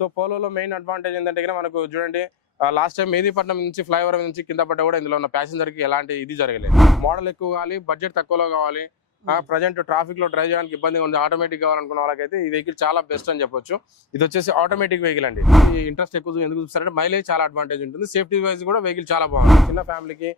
So పోలోలో main advantage ఏంటంటే మనకు చూడండి లాస్ట్ టైం మేదీపట్నం నుంచి ఫ్లైఓవర్ నుంచి కింద పడ్డ కూడా ఇందులో ఉన్న ప్యాసింజర్ కి ఎలాంటి ఇది జరగలేదు. మోడల్ ఎక్కువ కావాలి, బడ్జెట్ తక్కువలో కావాలి, ప్రజెంట్ ట్రాఫిక్ లో డ్రైవ్ చేయడానికి ఇబ్బందిగా ఉంది, ఆటోమేటిక్ కావాలనుకున్న వాళ్ళకైతే ఈ వెహికల్ చాలా బెస్ట్ అని చెప్పొచ్చు. ఇది వచ్చేసి ఆటోమేటిక్ వెహికల్ అండి. ఈ ఇంట్రెస్ట్ ఎక్కువ ఎందుకు చూస్తారంటే మైలేజ్ చాలా అడ్వాంటేజ్ ఉంటుంది, సేఫ్టీ వైజ్ కూడా వెహికల్ చాలా బాగుంది. చిన్న ఫ్యామిలీకి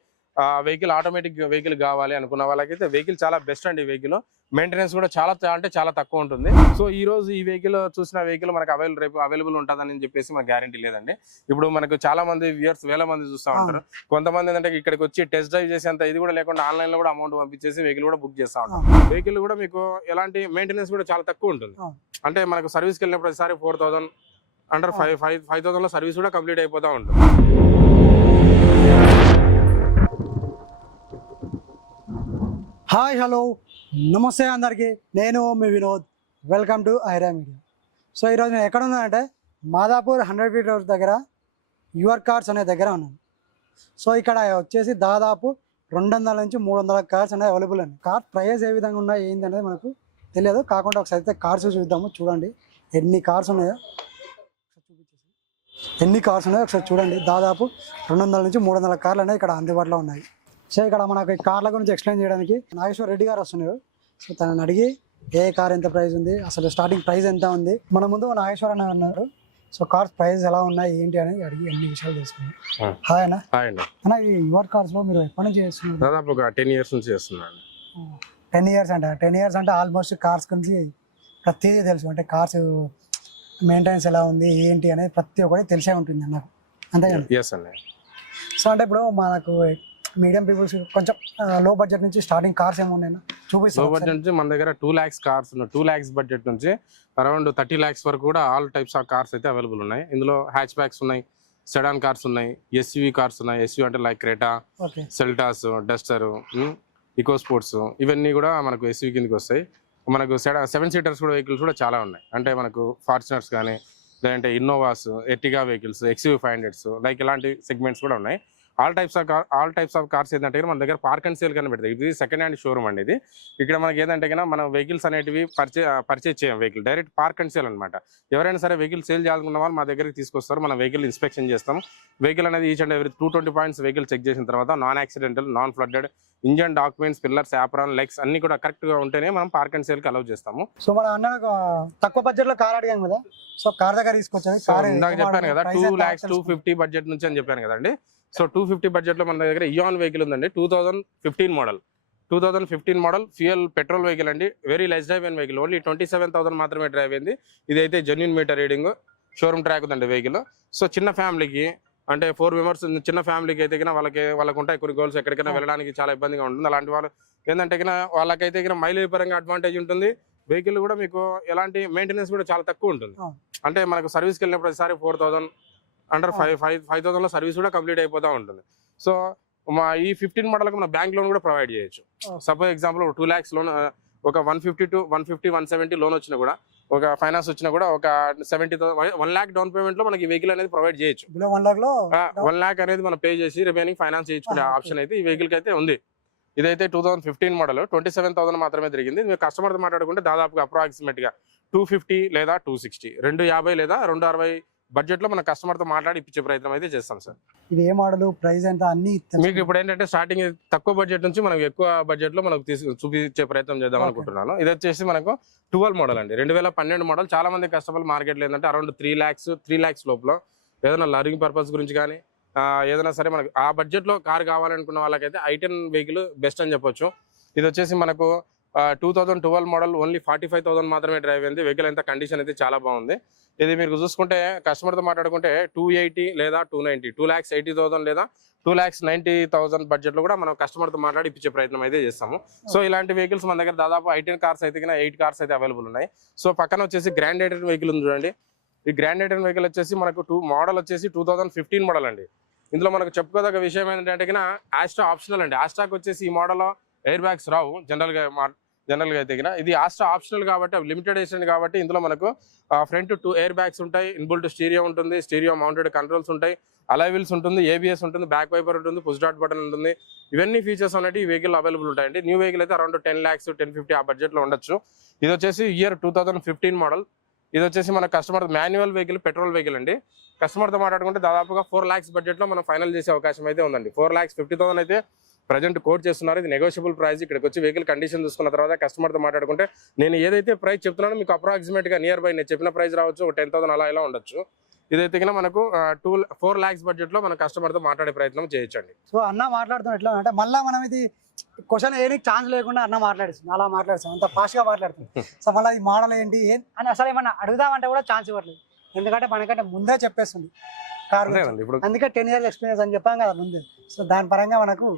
వెహికల్ ఆటోమేటిక్ వెహికల్ కావాలి అనుకున్న వాళ్ళకైతే వెహికల్ చాలా బెస్ట్ అండి. వెహికల్ మెయింటెనెన్స్ కూడా చాలా తక్కువ ఉంటుంది. సో ఈ రోజు ఈ వెహికల్ చూసిన వెహికల్ మనకు రేపు అవైలబుల్ ఉంటుందని చెప్పేసి మనకు గ్యారంటీ లేదండి. ఇప్పుడు మనకు చాలా మంది వ్యూయర్స్ వేల మంది చూస్తూ ఉంటారు. కొంతమంది ఏంటంటే ఇక్కడికి వచ్చి టెస్ట్ డ్రైవ్ చేసేంత ఇది కూడా లేకుండా ఆన్లైన్ లో కూడా అమౌంట్ పంపించేసి వెహికల్ కూడా బుక్ చేస్తూ ఉంటాం. వెహికల్ కూడా మీకు ఎలాంటి మెయింటెనెన్స్ కూడా చాలా తక్కువ ఉంటుంది. అంటే మనకు సర్వీస్కి వెళ్ళినప్పుడు ప్రతిసారి 4000 అండర్ 5,000 లో సర్వీస్ కూడా కంప్లీట్ అయిపోతూ ఉంటుంది. హాయ్ హలో నమస్తే అందరికీ, నేను మీ Vinod. Welcome to Aira media. So ఈరోజు నేను ఎక్కడ ఉన్నానంటే మాదాపూర్ 100 feet రోడ్ దగ్గర యువర్ కార్స్ అనే దగ్గర ఉన్నాను. సో ఇక్కడ వచ్చేసి దాదాపు 200 నుంచి 300 కార్స్ అనేవి అవైలబుల్ అండి. కార్ ప్రైస్ ఏ విధంగా ఉన్నాయి ఏంటి అనేది మనకు తెలియదు, కాకుండా ఒకసారి అయితే కార్స్ చూద్దాము. చూడండి ఎన్ని కార్స్ ఉన్నాయో ఒకసారి చూడండి. దాదాపు 200 నుంచి 300 కార్లు అనేవి ఇక్కడ అందుబాటులో ఉన్నాయి. సో ఇక్కడ మనకు కార్ల గురించి ఎక్స్ప్లెయిన్ చేయడానికి నాగేశ్వర్ రెడ్డి గారు వస్తున్నారు. సో తనని అడిగి ఏ కార్ ఎంత ప్రైస్ ఉంది, అసలు స్టార్టింగ్ ప్రైస్ ఎంత ఉంది, మన ముందు నాగేశ్వర్ అన్న ఉన్నారు. సో కార్స్ ప్రైస్ ఎలా ఉన్నాయి ఏంటి అనేది అడిగి అన్ని విషయాలు తెలుసుకున్నాం. హాయ్ అన్న. అన్న, ఈ యువర్ కార్స్ లో మీరు ఎప్పటి నుంచి చేస్తున్నారు? దాదాపు 10 years నుంచి చేస్తున్నాను. 10 years అంటే 10 years అంటే ఆల్మోస్ట్ కార్స్ గురించి ప్రతిదీ తెలుసు. అంటే కార్స్ మెయింటెనెన్స్ ఎలా ఉంది ఏంటి అనేది ప్రతి ఒక్కటి తెలిసే ఉంటుంది నాకు, అంతే కదా? సో అంటే ఇప్పుడు మనకు మీడియం పీపుల్స్ కొంచెం లో బడ్జెట్ నుంచి స్టార్టింగ్ కార్స్ ఏమున్నాయి చూపిస్తాం. లో బడ్జెట్ నుంచి మన దగ్గర 2 lakhs కార్స్ ఉన్నాయి. 2 lakhs బడ్జెట్ నుంచి అరౌండ్ 30 lakhs వరకు కూడా ఆల్ టైప్స్ ఆఫ్ కార్స్ అయితే అవైలబుల్ ఉన్నాయి. ఇందులో హ్యాచ్ బ్యాక్స్ ఉన్నాయి, సెడాన్ కార్స్ ఉన్నాయి, ఎస్యూవీ కార్స్ ఉన్నాయి. ఎస్యూవీ అంటే లైక్ క్రేటా, సెల్టాస్, డస్టర్, ఇకో స్పోర్ట్స్, ఇవన్నీ కూడా మనకు ఎస్యూవీ కిందకి వస్తాయి. మనకు 7 seaters కూడా వెహికల్స్ కూడా చాలా ఉన్నాయి. అంటే మనకు ఫార్చునర్స్ కానీ, లేదంటే ఇన్నోవాస్, Ertiga vehicles, XUV 500s like ఇలాంటి సెగ్మెంట్స్ కూడా ఉన్నాయి. ఆల్ టైప్స్ ఆఫ్ కార్స్ ఏంటంటే మన దగ్గర పార్క్ అండ్ సేల్ కానీ పెడతాయి. ఇది సెకండ్ హ్యాండ్ షోరూమ్ అండి. ఇది ఇక్కడ మనకి ఏంటంటే మనం వెహికల్స్ అనేటివి పర్చేజ్ చేయం. Vehicle direct park and sale అనమాట. ఎవరైనా సరే వెహికల్ సేల్ చేయాలనుకున్న వాళ్ళు మా దగ్గరికి తీసుకొస్తారు. మనం వెహికల్ ఇన్స్పెక్షన్ చేస్తాం. వెహికల్ అనేది each and every 220 points vehicle check చేసిన తర్వాత non accidental, non flooded, engine documents, pillars, apron, legs అన్ని కూడా కరెక్ట్ గా ఉంటేనే మనం పార్క్ అండ్ సేల్ కి అలౌ చేస్తాము. సో మన అన్న తక్కువ బడ్జెట్ లో కార్ అడిగాం కదా, సో కార్ దగ్గర తీసుకొచ్చాను. ఇందాక చెప్పాను కదా 2 lakhs 250 బడ్జెట్ నుంచి అని చెప్పాను కదండి. సో 250 బడ్జెట్ లో మన దగ్గర ఇయాన్ వెహికల్ ఉందండి. 2015 మోడల్ ఫ్యూయల్ పెట్రోల్ వెహికల్ అండి. వెరీ లెస్ డ్రైవ్ అయిన వెహికల్, ఓన్లీ 27,000 మాత్రమే డ్రైవ్ అయింది. ఇదైతే genuine meter reading, showroom track ఉందండి వెహికల్. సో చిన్న ఫ్యామిలీకి అంటే 4 members చిన్న ఫ్యామిలీకి అయితే వాళ్ళకు ఉంటాయి కొన్ని గోల్స్, ఎక్కడికైనా వెళ్ళడానికి చాలా ఇబ్బందిగా ఉంటుంది. అలాంటి వాళ్ళు ఏంటంటే వాళ్ళకైతే మైలేజ్ పరంగా అడ్వాంటేజ్ ఉంటుంది. వెహికల్ కూడా మీకు ఎలాంటి మెయింటెనెన్స్ కూడా చాలా తక్కువ ఉంటుంది. అంటే మనకు సర్వీస్కి వెళ్ళినప్పుడు ప్రతిసారి 4000 అండర్ 5,000 లో సర్వీస్ కూడా కంప్లీట్ అయిపోతూ ఉంటుంది. సో మా ఈ 15 మోడల్కి మనం బ్యాంక్ లోన్ కూడా ప్రొవైడ్ చేయొచ్చు. సపోజ్ ఎగ్జాంపుల్ 2 lakhs లోన్, ఒక 150 లోన్ వచ్చినా కూడా, ఒక ఫైనాన్స్ వచ్చినా కూడా ఒక 1 lakh డౌన్ పేమెంట్ లో మనకి వెహికల్ అనేది ప్రొవైడ్ చేయొచ్చు. 1 lakh అనేది మనం పే చేసి రిమైనింగ్ ఫైనాన్స్ చేయించుకునే ఆప్షన్ అయితే ఈ వెహికల్ కి అయితే ఉంది. ఇదైతే 2015 మోడల్ 27,000 మాత్రమే తిరిగింది. మీరు కస్టమర్తో మాట్లాడుకుంటే దాదాపుగా అప్రాక్సిమేట్ గా 250 లేదా 260, 250 లేదా 260 బడ్జెట్ లో మన కస్టమర్ తో మాట్లాడి ఇప్పించే ప్రయత్నం అయితే చేస్తాం సార్. ఇది ఏ మోడల్, ప్రైస్ ఎంత అన్ని మీకు ఇప్పుడు ఏంటంటే స్టార్టింగ్ తక్కువ బడ్జెట్ నుంచి మనకు ఎక్కువ బడ్జెట్ లో మనకు చూపించే ప్రయత్నం చేద్దాం అనుకుంటున్నాను. ఇది వచ్చేసి మనకు 12 మోడల్ అండి, 2012 మోడల్. చాలా మంది కస్టమర్లు మార్కెట్ లో ఏంటంటే అరౌండ్ 3 lakhs లోపల ఏదైనా లర్నింగ్ పర్పస్ గురించి కానీ ఏదైనా సరే మనకు ఆ బడ్జెట్ లో కార్ కావాలనుకున్న వాళ్ళకైతే i10 వెహికల్ బెస్ట్ అని చెప్పొచ్చు. ఇది వచ్చేసి మనకు 2012 మోడల్, ఓన్లీ 45,000 మాత్రమే డ్రైవ్ అయింది. వెహికల్ అంతా కండిషన్ అయితే చాలా బాగుంది. ఇది మీరు చూసుకుంటే కస్టమర్తో మాట్లాడుకుంటే 280 లేదా 290, 2,80,000 లేదా 2,90,000 బడ్జెట్ లో కూడా మనం కస్టమర్తో మాట్లాడి ఇప్పించే ప్రయత్నం అయితే చేస్తాము. సో ఇలాంటి వెహికల్స్ మన దగ్గర దాదాపు i10 కార్స్ అయితే 8 కార్స్ అయితే అవైలబుల్ ఉన్నాయి. సో పక్కన వచ్చేసి గ్రాండ్ ఐటెన్ వెహికల్ ఉంది చూడండి. ఈ గ్రాండ్ ఐటెన్ వెహికల్ వచ్చేసి మనకు మోడల్ వచ్చేసి 2015 మోడల్ అండి. ఇందులో మనకు చెప్పుకోదగ్గ విషయం ఏంటంటే ఆస్ట్రా ఆప్షనల్ అండి. ఆస్ట్రాకి వచ్చేసి ఈ మోడల్ ఎయిర్ బ్యాగ్స్ రావు జనరల్ గా అయితే ఇది ఆస్ట్రా ఆప్షనల్ కాబట్టి, లిమిటెడ్ ఎడిషన్ కాబట్టి ఇందులో మనకు ఫ్రంట్ 2 ఎయిర్ బ్యాగ్స్ ఉంటాయి, ఇన్బుల్ట్ స్టీరియో ఉంటుంది, స్టీరియో మౌంటెడ్ కంట్రోల్స్ ఉంటాయి, అలాయ్ వీల్స్ ఉంటుంది, ABS ఉంటుంది, బ్యాక్ వైపర్ ఉంటుంది, పుష్ డాట్ బటన్ ఉంటుంది. ఇవన్నీ ఫీచర్స్ అనేవి ఈ వెహికల్ అవైలబుల్ ఉంటాయండి. న్యూ వెహికల్ అయితే అరౌండ్ 10 lakhs 1050 ఆ బడ్జెట్ లో ఉండొచ్చు. ఇది వచ్చేసి ఇయర్ 2015 మోడల్. ఇది వచ్చేసి మన customer manual vehicle, petrol vehicle అండి. కస్టమర్తో మాట్లాడుకుంటే దాదాపుగా 4 lakhs బడ్జెట్లో మనం ఫైనల్ చేసే అవకాశం అయితే ఉందండి. 4,50,000 అయితే ప్రజెంట్ కోట్ చేస్తున్నారు. ఇది నెగోషియబుల్ ప్రైస్. ఇక్కడికి వచ్చి వెహికల్ కండిషన్ చూసుకున్న తర్వాత కస్టమర్తో మాట్లాడుకుంటే నేను ఏదైతే ప్రైస్ చెప్తున్నానో మీకు అప్రాక్సిమేట్గా నియర్ బై నేను చెప్పిన ప్రైస్ రావచ్చు, ఒక 10,000 అలా ఇలా ఉండొచ్చు. ఇదైతే కన్నా మనకు 4 lakhs బడ్జెట్లో మన కస్టమర్తో మాట్లాడే ప్రయత్నం చేయొచ్చండి. సో అన్న మాట్లాడుతున్న ఎట్లా అంటే మళ్ళీ మనం ఇది క్వశ్చన్ వేయడానికి ఛాన్స్ లేకుండా అన్న మాట్లాడిస్తుంది, అలా మాట్లాడుతాం, అంత ఫాస్ట్గా మాట్లాడుతుంది. సో మళ్ళీ ఈ మోడల్ ఏంటి అని అసలు ఏమన్నా అడుగుదామంటే కూడా ఛాన్స్ ఇవ్వట్లేదు, ఎందుకంటే మనకంటే ముందే చెప్పేస్తుంది కారు. ఇప్పుడు అందుకే 10 years ఎక్స్పీరియన్స్ అని చెప్పాం కదా ముందే. సో దాని పరంగా మనకు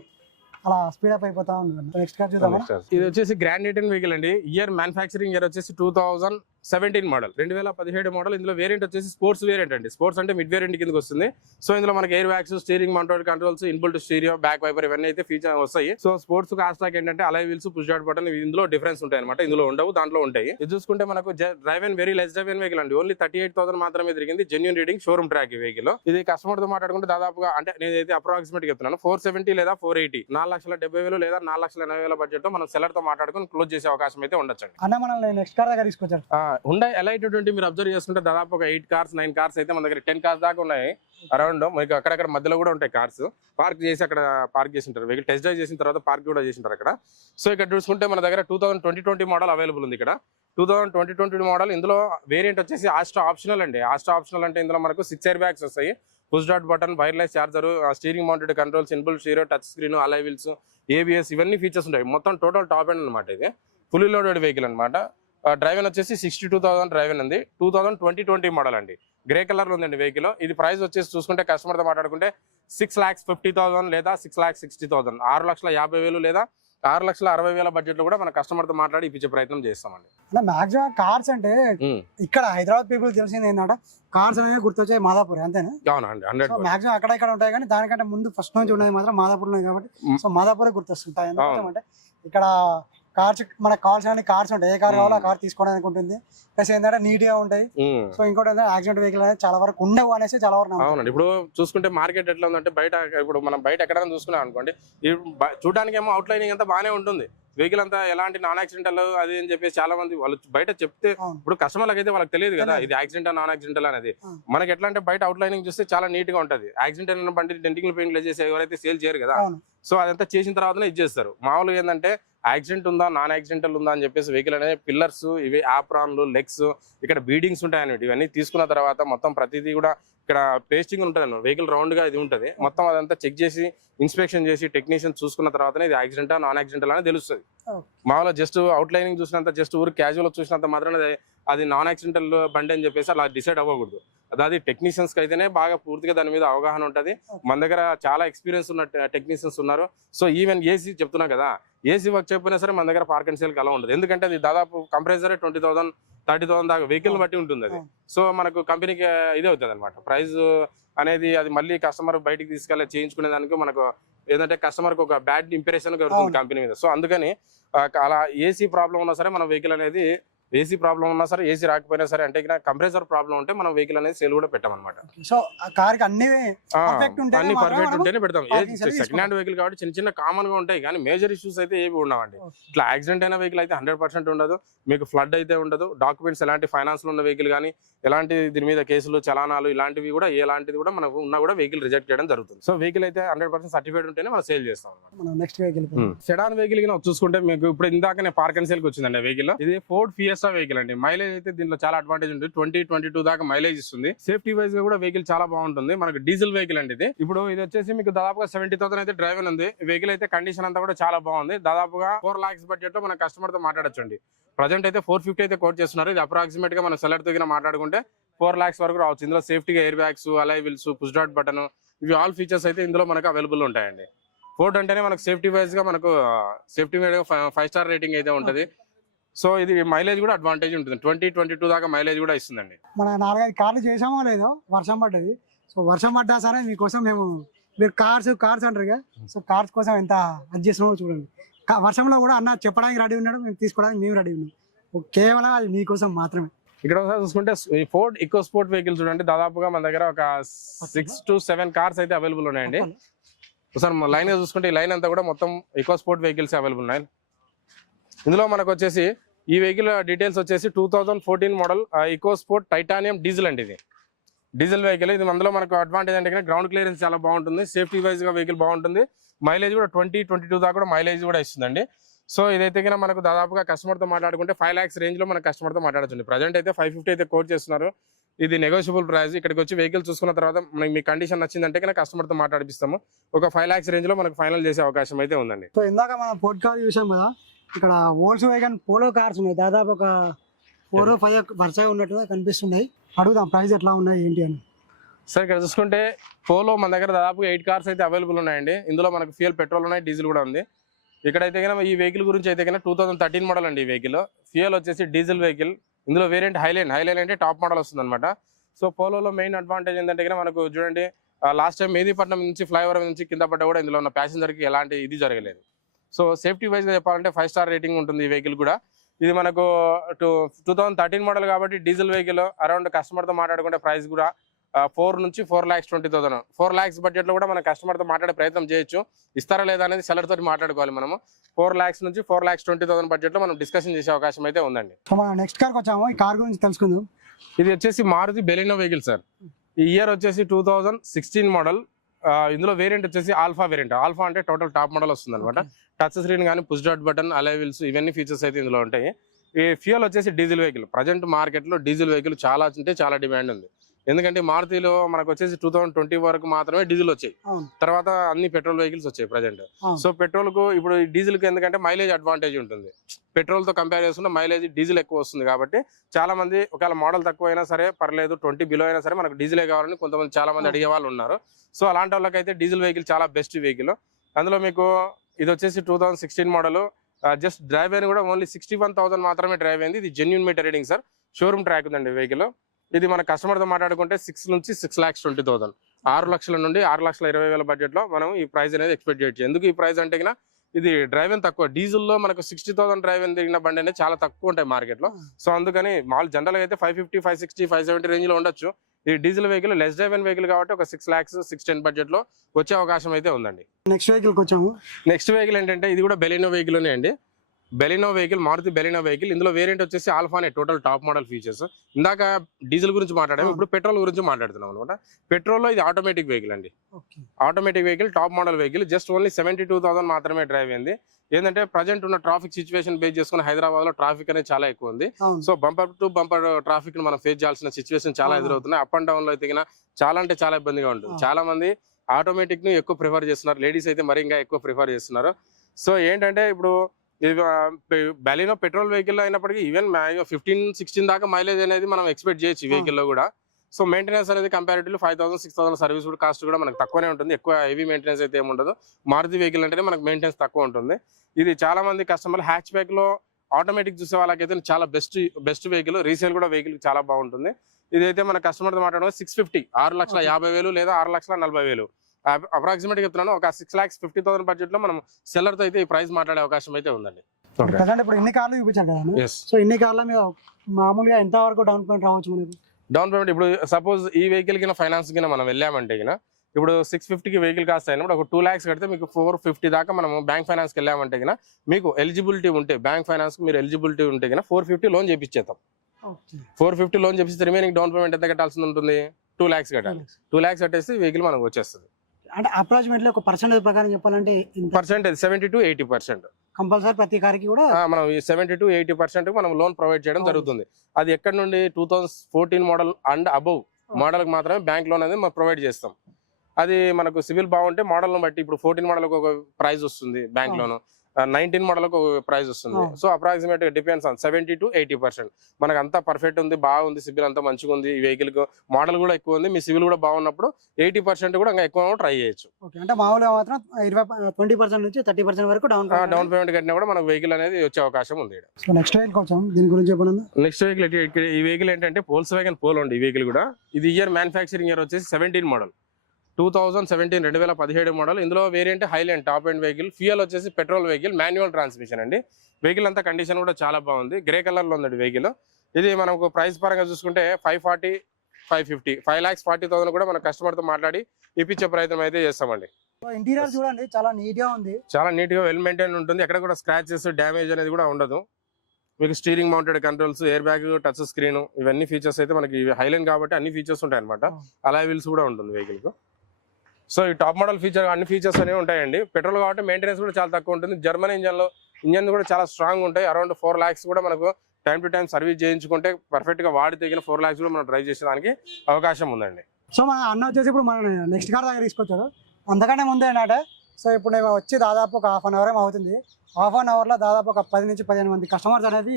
అలా స్పీడప్ అయిపోతా ఉంది. నెక్స్ట్ కార్ చూద్దాం. ఇది వచ్చేసి గ్రాండ్ 18 వెహికల్ అండి. మ్యానుఫ్యాక్చరింగ్ ఇయర్ వచ్చేసి 2017 మోడల్, 2017 మోడల్. ఇందులో వేరియంట్ వచ్చేసి స్పోర్ట్స్ వేరియంట్ అండి. స్పోర్ట్స్ అంటే మిడ్ వేరియంట్ కిందకి వస్తుంది. సో ఇందులో మనకి air bags, steering mounted controls, inbuilt stereo, back wiper ఇవన్నీ అయితే ఫీచర్ వస్తాయి. సో స్పోర్ట్స్ కాస్టాక్ ఏంటంటే అలై వీల్స్, పుష్ డాట్ బటన్, ఇందులో డిఫరెన్స్ ఉంటాయి అనమాట. ఇందులో ఉండవు, దాంట్లో ఉంటాయి. ఇది చూసుకుంటే మనకు drive and very less drive vehicle అండి. ఓన్లీ 38,000 మాత్రమే తిరిగింది. Genuine reading, showroom track vehicle. ఇది కస్టమర్ తో మాట్లాడుకుంటే దాదాపుగా అంటే నేనైతే అప్రాక్సిమేట్ చెప్తున్నాను 470 లేదా 480, 4,70,000 లేదా 4,80,000 బడ్జెట్ తో మనం సెల్లర్ తో మాట్లాడుకుని క్లోజ్ చేసే అవకాశం అయితే ఉండొచ్చండి. అన్న మనల్ని నెక్స్ట్ కార్ దగ్గర తీసుకొచ్చారు. హుండై ఎలైట్ 20 మీరు అబ్జర్వ్ చేసుకుంటే దాదాపు ఒక 8 కార్స్ 9 కార్స్ అయితే మన దగ్గర 10 కార్స్ దాకా ఉన్నాయి అరౌండ్. మీకు అక్కడక్కడ మధ్యలో కూడా ఉంటాయి కార్స్ పార్క్ చేసి, అక్కడ పార్క్ చేసి ఉంటారు వెహికల్. టెస్ట్ డ్రైవ్ చేసిన తర్వాత పార్క్ కూడా చేసి ఉంటారు అక్కడ. సో ఇక్కడ చూసుకుంటే మన దగ్గర 2020 మోడల్ అవైలబుల్ ఉంది. ఇక్కడ 2020 మోడల్. ఇందులో వేరియంట్ వచ్చేసి ఆస్ట్రా ఆప్షనల్ అండి. ఆస్ట్రా ఆప్షనల్ అంటే ఇందులో మనకు 6 ఎయిర్ బ్యాగ్స్ వస్తాయి, పుష్ డాట్ button, wireless charger, steering mounted controls, inbuilt stereo, touch screen, అలై వీల్స్, ఏబిఎస్, ఇవన్నీ ఫీచర్స్ ఉంటాయి. మొత్తం టోటల్ టాప్ ఎండ్ అనమాట. ఇది ఫుల్లీ లోడెడ్ వెహికల్ అనమాట. డ్రైవెన్ వచ్చేసి 62,000 డ్రైవెన్ ఉంది. 2020 మోడల్ అండి. గ్రే కలర్ లో ఉందండి వెహికల్. ఇది ప్రైస్ వచ్చేసి చూసుకుంటే కస్టమర్ తో మాట్లాడుకుంటే 6,50,000 లేదా 6,60,000, 6,50,000 లేదా 6,60,000 బడ్జెట్ లో కూడా మన కస్టమర్ తో మాట్లాడి ఇప్పించే ప్రయత్నం చేస్తామండి. మాక్సిమం కార్స్ అంటే ఇక్కడ హైదరాబాద్ పీపుల్ తెలిసింది ఏంటంటే కార్స్ అనేది గుర్తొచ్చే మాదాపూర్, అంతేనా? అవునండి, 100%. మాక్సిమం అక్కడ ఇక్కడ ఉంటాయి, కానీ దానికంటే ముందు ఫస్ట్ నుంచి ఉన్నది మాత్రం మాదాపూర్ ఉన్నాయి కాబట్టి సో మాదాపూరే గుర్తొస్తుంటాయి. ఎందుకంటే ఇక్కడ కార్స్ మనకు కావాల్సిన కార్స్ ఉంటాయి, ఏ కార్ కావాలో ఆ కార్ తీసుకోవడానికి ఉంటుంది. ప్లస్ ఏంటంటే నీట్ గా ఉంటాయి. సో ఇంకోటి ఏంటంటే యాక్సిడెంట్ వెహికల్ అనేది చాలా వరకు ఉండవు అనేసి చాలా వరకు. అవునండి. ఇప్పుడు చూసుకుంటే మార్కెట్ ఎట్లా ఉందంటే బయట, ఇప్పుడు మనం బయట ఎక్కడైనా చూసుకున్నాం అనుకోండి, చూడడానికి ఏమో అవుట్ లైనింగ్ అంతా బాగానే ఉంటుంది, వెహికల్ అంతా ఎలాంటి నాన్ యాక్సిడెంటల్ అది అని చెప్పేసి చాలా మంది వాళ్ళు బయట చెప్తే, ఇప్పుడు కస్టమర్లకు అయితే వాళ్ళకి తెలియదు కదా ఇది యాక్సిడెంట్ నాన్ యాక్సిడెంటల్ అనేది. మనకి ఎట్లా అంటే బయట అవుట్ లైనింగ్ చూస్తే చాలా నీట్ గా ఉంటది. యాక్సిడెంట్ అయిన బండి డెంటింగ్ పెయింట్లు చేసి ఎవరైతే సేల్ చేయరు కదా, సో అదంతా చేసిన తర్వాతనే ఇది చేస్తారు. మామూలుగా ఏంటంటే యాక్సిడెంట్ ఉందా, నాన్ యాక్సిడెంటల్ ఉందా అని చెప్పేసి వెహికల్ అనేది పిల్లర్స్, ఇవి ఆప్రాన్లు, లెగ్స్, ఇక్కడ బీడింగ్స్ ఉంటాయన్నమాట. ఇవన్నీ తీసుకున్న తర్వాత మొత్తం ప్రతిదీ కూడా ఇక్కడ పేస్టింగ్ ఉంటుంది అన్నమాట. వెహికల్ రౌండ్ గా ఇది ఉంటుంది. మొత్తం అదంతా చెక్ చేసి, ఇన్స్పెక్షన్ చేసి, టెక్నీషియన్ చూసుకున్న తర్వాతనే ఇది యాక్సిడెంటా నాన్ యాక్సిడెంటల్ అని తెలుస్తుంది. మామూలుగా జస్ట్ అవుట్ లైనింగ్ చూసినంత, జస్ట్ ఊరు క్యాజువల్ చూసినంత మాత్రం అది నాన్ యాక్సిడెంటల్ బండి అని చెప్పేసి అలా డిసైడ్ అవ్వకూడదు. అది టెక్నీషియన్స్ కి అయితేనే బాగా పూర్తిగా దాని మీద అవగాహన ఉంటుంది. మన దగ్గర చాలా ఎక్స్పీరియన్స్ ఉన్న టెక్నీషియన్స్ ఉన్నారు. సో ఈవెన్ ఏసీ చెప్తున్నా కదా, ఏసీ వర్క్ చెప్పినా సరే మన దగ్గర పార్క్ అండ్ సేల్ కి అలా ఉండదు. ఎందుకంటే అది దాదాపు కంప్రెసర్ 20,000 30,000 దాకా వెహికల్ బట్టి ఉంటుంది అది. సో మనకు కంపెనీకి ఇదే అవుతుంది అనమాట ప్రైస్ అనేది. అది మళ్ళీ కస్టమర్ బయటికి తీసుకెళ్ళి చేయించుకునే దానికి మనకు ఏంటంటే కస్టమర్ కి ఒక బ్యాడ్ ఇంప్రెషన్ కలుగుతుంది కంపెనీ మీద. సో అందుకని అలా ఏసీ ప్రాబ్లం ఉన్నా సరే మన వెహికల్ అనేది, ఏసీ ప్రాబ్లం ఉన్నా సరే, ఏసీ రాకపోయినా సరే, అంటే కంప్రెసర్ ప్రాబ్లం ఉంటే మనం వెహికల్ అనేది సేల్ కూడా పెట్టామన్నమాట. సో కార్ కి అన్ని పర్ఫెక్ట్ ఉంటేనే పెడతాం. సెకండ్ హ్యాండ్ వెహికల్ కాబట్టి చిన్న చిన్న కామన్ గా ఉంటాయి, కానీ మేజర్ ఇష్యూస్ అయితే ఏవి ఉండవండి. ఇట్లా యాక్సిడెంట్ అయిన వెహికల్ అయితే 100% ఉండదు. మీకు ఫ్లడ్ అయితే ఉండదు. డాక్యుమెంట్స్ ఎలాంటి ఫైనాన్స్ లో ఉన్న వెహికల్ కానీ, ఎలాంటి దీని మీద కేసులు, చలానాలు ఇలాంటివి కూడా ఎలాంటిది కూడా మనకు ఉన్నా కూడా వెహికల్ రిజెక్ట్ చేయడం జరుగుతుంది. సో వెహికల్ అయితే 100% సర్టిఫైడ్ ఉంటేనే మనం సేల్ చేస్తాం అన్నమాట. నెక్స్ట్ వెహికల్ సెడాన్ వెహికల్ చూసుకుంటే మీకు ఇప్పుడు ఇందాక పార్క్ అండ్ సేల్ కి వచ్చిందండి వెహికల్. ఇది ఫోర్డ్ ఫియస్టా వెహికల్ అండి. మైలేజ్ అయితే దీంట్లో చాలా అడ్వాంటేజ్ ఉంటుంది. 20-22 దాకా మైలేజ్ ఇస్తుంది. సేఫ్టీ వైజ్ గా కూడా వెహికల్ చాలా బాగుంటుంది. మనకు డీజిల్ వెహికల్ అండి ఇది. ఇప్పుడు ఇది వచ్చేసి మీకు దాదాపుగా 70,000 అయితే డ్రైవ్ ఉంది. వెహికల్ అయితే కండిషన్ అంతా కూడా చాలా బాగుంది. దాదాపుగా 4 lakhs బడ్జెట్ లో మన కస్టమర్ తో మాట్లాడొచ్చండి. ప్రజెంట్ అయితే 450 అయితే కోట్ చేస్తున్నారు. ఇది అప్రాక్సిమేట్ గా మన సెల్లర్ తో మాట్లాడుకుంటే 4 lakhs వరకు రావచ్చు. ఇందులో సేఫ్టీగా ఎయిర్ బ్యాగ్స్, అలై వీల్స్, పుష్ డాట్ బటన్, ఇవి ఆల్ ఫీచర్స్ అయితే ఇందులో మనకు అవైలబుల్ ఉంటాయండి. ఫోర్డ్ అంటేనే మనకు సేఫ్టీ వైజ్ గా మనకు సేఫ్టీ మీద 5 star రేటింగ్ అయితే ఉంటుంది. సో ఇది మైలేజ్ కూడా అడ్వాంటేజ్ ఉంటుంది. 20-22 దాకా మైలేజ్ కూడా ఇస్తుందండి. మన 4-5 కార్లు చేసామో లేదో, వర్షం పడ్డది. సో వర్షం పడ్డా సరే మీకోసం మీరు కార్స్ అంటారు కదా, సో కార్స్ కోసం ఎంత అడ్జస్ట్ చేస్తున్నామో చూడండి. వర్షంలో కూడా అన్న చెప్పడానికి రెడీ ఉన్నాడు, మేము తీసుకోవడానికి మేము రెడీ ఉన్నాం. కేవలం అది మీకోసం మాత్రమే. ఇక్కడ చూసుకుంటే ఈ ఫోర్డ్ ఈకో స్పోర్ట్ వెహికల్ చూడండి. దాదాపుగా మన దగ్గర ఒక 6 to 7 కార్స్ అయితే అవైలబుల్ ఉన్నాయండి. ఒకసారి లైన్ గా చూసుకుంటే ఈ లైన్ అంతా కూడా మొత్తం ఈకో స్పోర్ట్ వెహికల్స్ అవైలబుల్ ఉన్నాయి. ఇందులో మనకు వచ్చేసి ఈ వెహికల్ డీటెయిల్స్ వచ్చేసి 2014 model EcoSport Titanium diesel అండి. ఇది డీజిల్ వెహికల్. ఇది అందులో మనకు అడ్వాంటేజ్ అంటే గ్రౌండ్ క్లియరెన్స్ చాలా బాగుంటుంది, సేఫ్టీ వైజ్ గా వెహికల్ బాగుంటుంది, మైలేజ్ కూడా 20-22 దాకా కూడా మైలేజ్ కూడా ఇస్తుందండి. సో ఇదైతే కన్నా మనకు దాదాపుగా కస్టమర్ తో మాట్లాడుకుంటే 5 lakhs రేంజ్ లో మన కస్టమర్ తో మాట్లాడచ్చు. ప్రజెంట్ అయితే 550 అయితే కోట్ చేస్తున్నారు. ఇది నెగోషియబుల్ ప్రైస్. ఇక్కడికి వచ్చి వెహికల్ చూసుకున్న తర్వాత మనకి మీ కండిషన్ నచ్చిందంటే కన్నా కస్టమర్ తో మాట్లాడిపిస్తాము. ఒక 5 lakhs రేంజ్ లో మనకు ఫైనల్ చేసే అవకాశం అయితే ఉందండి. సో ఇందాక మనం పోర్ట్ కార్ చూసాం కదా, ఇక్కడ వోల్స్ వ్యాగన్ పోలో కార్స్ ఉన్నాయి, దాదాపు ఒక 4-5 వరుసగా ఉన్నట్టుగా కనిపిస్తున్నాయి. అడుగుదాం ప్రైస్ ఎట్లా ఉన్నాయి ఏంటి అని. సార్ ఇక్కడ చూసుకుంటే పోలో మన దగ్గర దాదాపు 8 కార్స్ అయితే అవైలబుల్ ఉన్నాయండి. ఇందులో మనకు ఫ్యూయల్ పెట్రోల్ ఉన్నాయి, డీజిల్ కూడా ఉంది. ఇక్కడైతే కన్నా ఈ వెహికల్ గురించి అయితే కన్నా 2013 మోడల్ అండి. ఈ వెహికల్ ఫ్యూయల్ వచ్చేసి డీజిల్ వెహికల్. ఇందులో వేరియంట్ హైలైన్ అంటే టాప్ మోడల్ వస్తుంది అనమాట. సో పోలోలో మెయిన్ అడ్వాంటేజ్ ఏంటంటే కన్నా మనకు చూడండి, లాస్ట్ టైం మెహదీపట్నం నుంచి ఫ్లైఓవర్ నుంచి కింద పడ్డ కూడా ఇందులో ఉన్న ప్యాసింజర్కి ఎలాంటి ఇది జరగలేదు. సో సేఫ్టీ వైజ్గా చెప్పాలంటే 5 star రేటింగ్ ఉంటుంది ఈ వెహికల్ కూడా. ఇది మనకు 2013 మోడల్ కాబట్టి డీజిల్ వెహికల్. అరౌండ్ కస్టమర్తో మాట్లాడుకుంటే ప్రైస్ కూడా 4 నుంచి 4,20,000 4 lakhs బడ్జెట్ లో కూడా మన కస్టమర్ తో మాట్లాడే ప్రయత్నం చేయొచ్చు. ఇస్తారా లేదా అనేది సెల్లర్ తోటి మాట్లాడుకోవాలి మనము. 4 lakhs నుంచి 4,20,000 బడ్జెట్ లో మనం డిస్కషన్ చేసే అవకాశం అయితే ఉందండి. సో మనం నెక్స్ట్ కార్కి వచ్చాము. ఈ కార్ గురించి తెలుసుకుందాం. ఇది వచ్చేసి మారుతి బెలినో వెహికల్ సార్. ఈ ఇయర్ వచ్చేసి 2016 మోడల్. ఇందులో వేరియంట్ వచ్చేసి ఆల్ఫా వేరియంట్. ఆల్ఫా అంటే టోటల్ టాప్ మోడల్ వస్తుంది అనమాట. టచ్ స్క్రీన్ కానీ, పుష్ డాట్ బటన్, అలై వీల్స్, ఇవన్నీ ఫీచర్స్ అయితే ఇందులో ఉంటాయి. ఈ ఫ్యూయల్ వచ్చేసి డీజిల్ వెహికల్. ప్రజెంట్ మార్కెట్ లో డీజిల్ వెహికల్ చాలా అంటే చాలా డిమాండ్ ఉంది. ఎందుకంటే మారుతిలో మనకు వచ్చేసి 2020 వరకు మాత్రమే డీజిల్ వచ్చాయి, తర్వాత అన్ని పెట్రోల్ వెహికల్స్ వచ్చాయి ప్రజెంట్. సో పెట్రోల్ కు ఇప్పుడు డీజిల్ కి ఎందుకంటే మైలేజ్ అడ్వాంటేజ్ ఉంటుంది. పెట్రోల్ తో కంపేర్ చేసుకుంటే మైలేజ్ డీజిల్ ఎక్కువ వస్తుంది కాబట్టి చాలా మంది ఒకవేళ మోడల్ తక్కువ అయినా సరే పర్లేదు, 20 బిలో అయినా సరే మనకు డీజిలే కావాలని కొంతమంది చాలా మంది అడిగే వాళ్ళు ఉన్నారు. సో అలాంటి వాళ్ళకైతే డీజిల్ వెహికల్ చాలా బెస్ట్ వెహికల్. అందులో మీకు ఇది వచ్చేసి 2016 మోడల్. జస్ట్ డ్రైవ్ అయిన కూడా ఓన్లీ 61,000 మాత్రమే డ్రైవ్ అయింది. ఇది genuine meter reading sir. Showroom track ఉందండి వెహికల్. ఇది మన కస్టమర్ తో మాట్లాడుకుంటే 6 నుంచి 6,20,000 6 లక్షల నుండి 6,20,000 బడ్జెట్ లో మనం ఈ ప్రైస్ అనేది ఎక్స్పెక్ట్ చేయొచ్చు. ఎందుకు ఈ ప్రైస్ అంటే కన్నా ఇది డ్రైవ్ తక్కువ. డీజిల్ లో మనకు 60,000 డ్రైవ్ తిరిగిన బండి అనేది చాలా తక్కువ ఉంటాయి మార్కెట్ లో. సో అందుకని మాల్ జనరల్ గా అయితే 550, 560, 570 రేంజ్ లో ఉండొచ్చు. ఈ diesel vehicle less drive vehicle కాబట్టి ఒక 6 lakhs 610 బడ్జెట్ లో వచ్చే అవకాశం అయితే ఉందండి. నెక్స్ట్ వెహికల్ వచ్చాము. నెక్స్ట్ వెహికల్ ఏంటంటే ఇది కూడా బెలినో వెహికల్ అండి. Baleno vehicle, Maruti Baleno vehicle. ఇందులో వేరియంట్ వచ్చేసి ఆల్ఫా అనే టోటల్ టాప్ మోడల్ ఫీచర్స్. ఇందాక డీజిల్ గురించి మాట్లాడాము, ఇప్పుడు పెట్రోల్ గురించి మాట్లాడుతున్నాం అనమాట. పెట్రోల్ లో ఇది ఆటోమేటిక్ వెహికల్ అండి. Automatic vehicle, top model vehicle. Just only 72,000 మాత్రమే డ్రైవ్ అయింది. ఏంటంటే ప్రజెంట్ ఉన్న ట్రాఫిక్ సిచ్యువేషన్ బేస్ చేసుకుని హైదరాబాద్ లో ట్రాఫిక్ అనేది చాలా ఎక్కువ ఉంది. So bumper to bumper traffic మనం ఫేస్ చేయాల్సిన సిచ్యువేషన్ చాలా ఎదురవుతున్నాయి. అప్ అండ్ డౌన్ లో అయితే చాలా అంటే చాలా ఇబ్బందిగా ఉంటుంది. చాలా మంది ఆటోమేటిక్ ని ఎక్కువ ప్రిఫర్ చేస్తున్నారు. లేడీస్ అయితే మరి ఇంకా ఎక్కువ ప్రిఫర్ చేస్తున్నారు. సో ఏంటంటే ఇప్పుడు బెలినో పెట్రోల్ వెహికల్ అయినప్పటికీ ఈవెన్ 15-16 దాకా మైలేజ్ అనేది మనం ఎక్స్పెక్ట్ చేయొచ్చు ఈ వెహికల్ లో కూడా. సో మెయింటెనెన్స్ అనేది కంపారిటివ్లీ 5,000-6,000 సర్వీస్ కాస్ట్ కూడా మనకు తక్కువనే ఉంటుంది. ఎక్కువ హెవీ మెయింటెనెన్స్ అయితే ఏముండదు. మారుతి వెహికల్ అంటేనే మనకు మెయింటెనెన్స్ తక్కువ ఉంటుంది. ఇది చాలా మంది కస్టమర్లు హ్యాచ్ బ్యాక్ లో ఆటోమేటిక్ చూసే వాళ్ళకైతే చాలా బెస్ట్ వెహికల్. రీసేల్ కూడా వెహికల్ చాలా బాగుంటుంది. ఇదైతే మన కస్టమర్ తో మాట్లాడడం 650, 6,50,000 లేదా 6,40,000 అప్రాక్సిమేట్ చెప్తున్నాను. ఒక 6,50,000 బడ్జెట్ లో మనం సెల్లర్ తో అయితే ఈ ప్రైస్ మాట్లాడే అవకాశం అయితే ఉందండి. ఇప్పుడు ఇన్ని కార్లు చూపించాం కదా, సో ఇన్ని కార్ల మీద మామూలుగా ఎంత వరకు డౌన్ పేమెంట్ రావచ్చు మనకి? డౌన్ పేమెంట్ ఇప్పుడు సపోజ్ ఈ వెహికల్ కింద ఫైనాన్స్ కింద మనం వెళ్ళామంటే ఇప్పుడు 650కి వెహికల్ కాస్ట్ అయినప్పుడు ఒక 2 lakhs కడితే మీకు 450 దాకా మనం బ్యాంక్ ఫైనాన్స్కి వెళ్ళామంటే మీకు ఎలిజిబిలిటీ ఉంటే, బ్యాంక్ ఫైనాన్స్ మీరు ఎలిజిబిలిటీ ఉంటే 450 లోన్ చేపించేస్తాం. 450 లోన్ చేపిస్తే రిమైనింగ్ డౌన్ పేమెంట్ ఎంత కట్టాల్సి ఉంటుంది? 2 lakhs కట్టాలి. 2 lakhs కట్టేసి వెహికల్ మనకు వచ్చేస్తుంది. అంటే అప్రాక్సిమేట్లీ ఒక పర్సెంటేజ్ ప్రకారం చెప్పాలంటే పర్సెంటేజ్ 70-80% కంపల్సరీ ప్రతి కార్కి కూడా మనం 70-80% మనం లోన్ ప్రొవైడ్ చేయడం జరుగుతుంది. అది ఎక్కడ నుండి 2014 మోడల్ అండ్ అబౌవ్ మోడల్ కి మాత్రమే బ్యాంక్ లోన్ అనేది మనం ప్రొవైడ్ చేస్తాం. అది మనకు సివిల్ బాగుంటే మోడల్ బట్టి ఇప్పుడు 14 మోడల్ ఒక ప్రైస్ వస్తుంది బ్యాంక్ లోన్, 19 మోడల్ ఒక ప్రైస్ వస్తుంది. So approximate depends on 70-80%. మనకు అంతా పర్ఫెక్ట్ ఉంది, బాగుంది, సివిల్ అంతా మంచిగా ఉంది, ఈ వెహికల్ మోడల్ కూడా ఎక్కువ ఉంది, మీ సివిల్ కూడా బాగున్నప్పుడు 80% కూడా ఇంకా ఎక్కువ ట్రై చేయొచ్చు. అంటే మామూలుగా మాత్రం 20% నుంచి 30% వరకు డౌన్ పేమెంట్ కట్టినా కూడా మనకు వెహికల్ అనేది వచ్చే అవకాశం ఉంది. నెక్స్ట్ వెహికల్ వచ్చాం, దీని గురించి చెప్పండి. నెక్స్ట్ వెహికల్ ఈ వెహికల్ ఏంటంటే Volkswagen Polo అండి. ఈ వెహికల్ కూడా ఇది మ్యానుఫ్యాక్చరింగ్ ఇయర్ వచ్చేసి 17 మోడల్, 2017 మోడల్. ఇందులో variant highline top end vehicle. Fuel వచ్చేసి పెట్రోల్ వెహికల్, మాన్యువల్ ట్రాన్స్మిషన్ అండి. వెహికల్ అంతా కండిషన్ కూడా చాలా బాగుంది, గ్రే కలర్ లో ఉంది వెహికల్. ఇది మనకు ప్రైస్ పరంగా చూసుకుంటే 540, 550, 5,40,000 కూడా మన కస్టమర్ తో మాట్లాడి ఇప్పించే ప్రయత్నం అయితే చేస్తామండి. ఇంటీరియర్ చూడండి చాలా నీట్ గా ఉంది, చాలా నీట్ గా వెల్ మెయింటైన్ ఉంటుంది. ఎక్కడ కూడా స్క్రాచెస్ డ్యామేజ్ అనేది కూడా ఉండదు. మీకు steering mounted controls, air bag, touch screen, ఇవన్నీ ఫీచర్స్ అయితే మనకి హైలైన్ కాబట్టి అన్ని ఫీచర్స్ ఉంటాయి అనమాట. అలాయ్ వీల్స్ కూడా ఉంటుంది వెహికల్ కు. సో ఈ టాప్ మోడల్ ఫీచర్ అన్ని ఫీచర్స్ అనేవి ఉంటాయండి. పెట్రోల్ కాబట్టి మెయింటెనెన్స్ కూడా చాలా తక్కువ ఉంటుంది. జర్మన్ ఇంజన్ కూడా చాలా స్ట్రాంగ్ ఉంటాయి. అరౌండ్ 4 lakhs కూడా మనకు టైం టు టైం సర్వీస్ చేయించుకుంటే పర్ఫెక్ట్ గా వాడి తెగిన 4 lakhs కూడా మనం డ్రైవ్ చేసేదానికి అవకాశం ఉందండి. సో మన అన్న వచ్చేసి ఇప్పుడు మన నెక్స్ట్ కార్ దగ్గర తీసుకొచ్చాడు. అంతకంటే ముందే ఏంటంటే సో ఇప్పుడు నేను వచ్చి దాదాపు ఒక 1/2 hour ఏమో అవుతుంది. 1/2 hourలో దాదాపు ఒక 10 నుంచి 15 మంది కస్టమర్స్ అనేది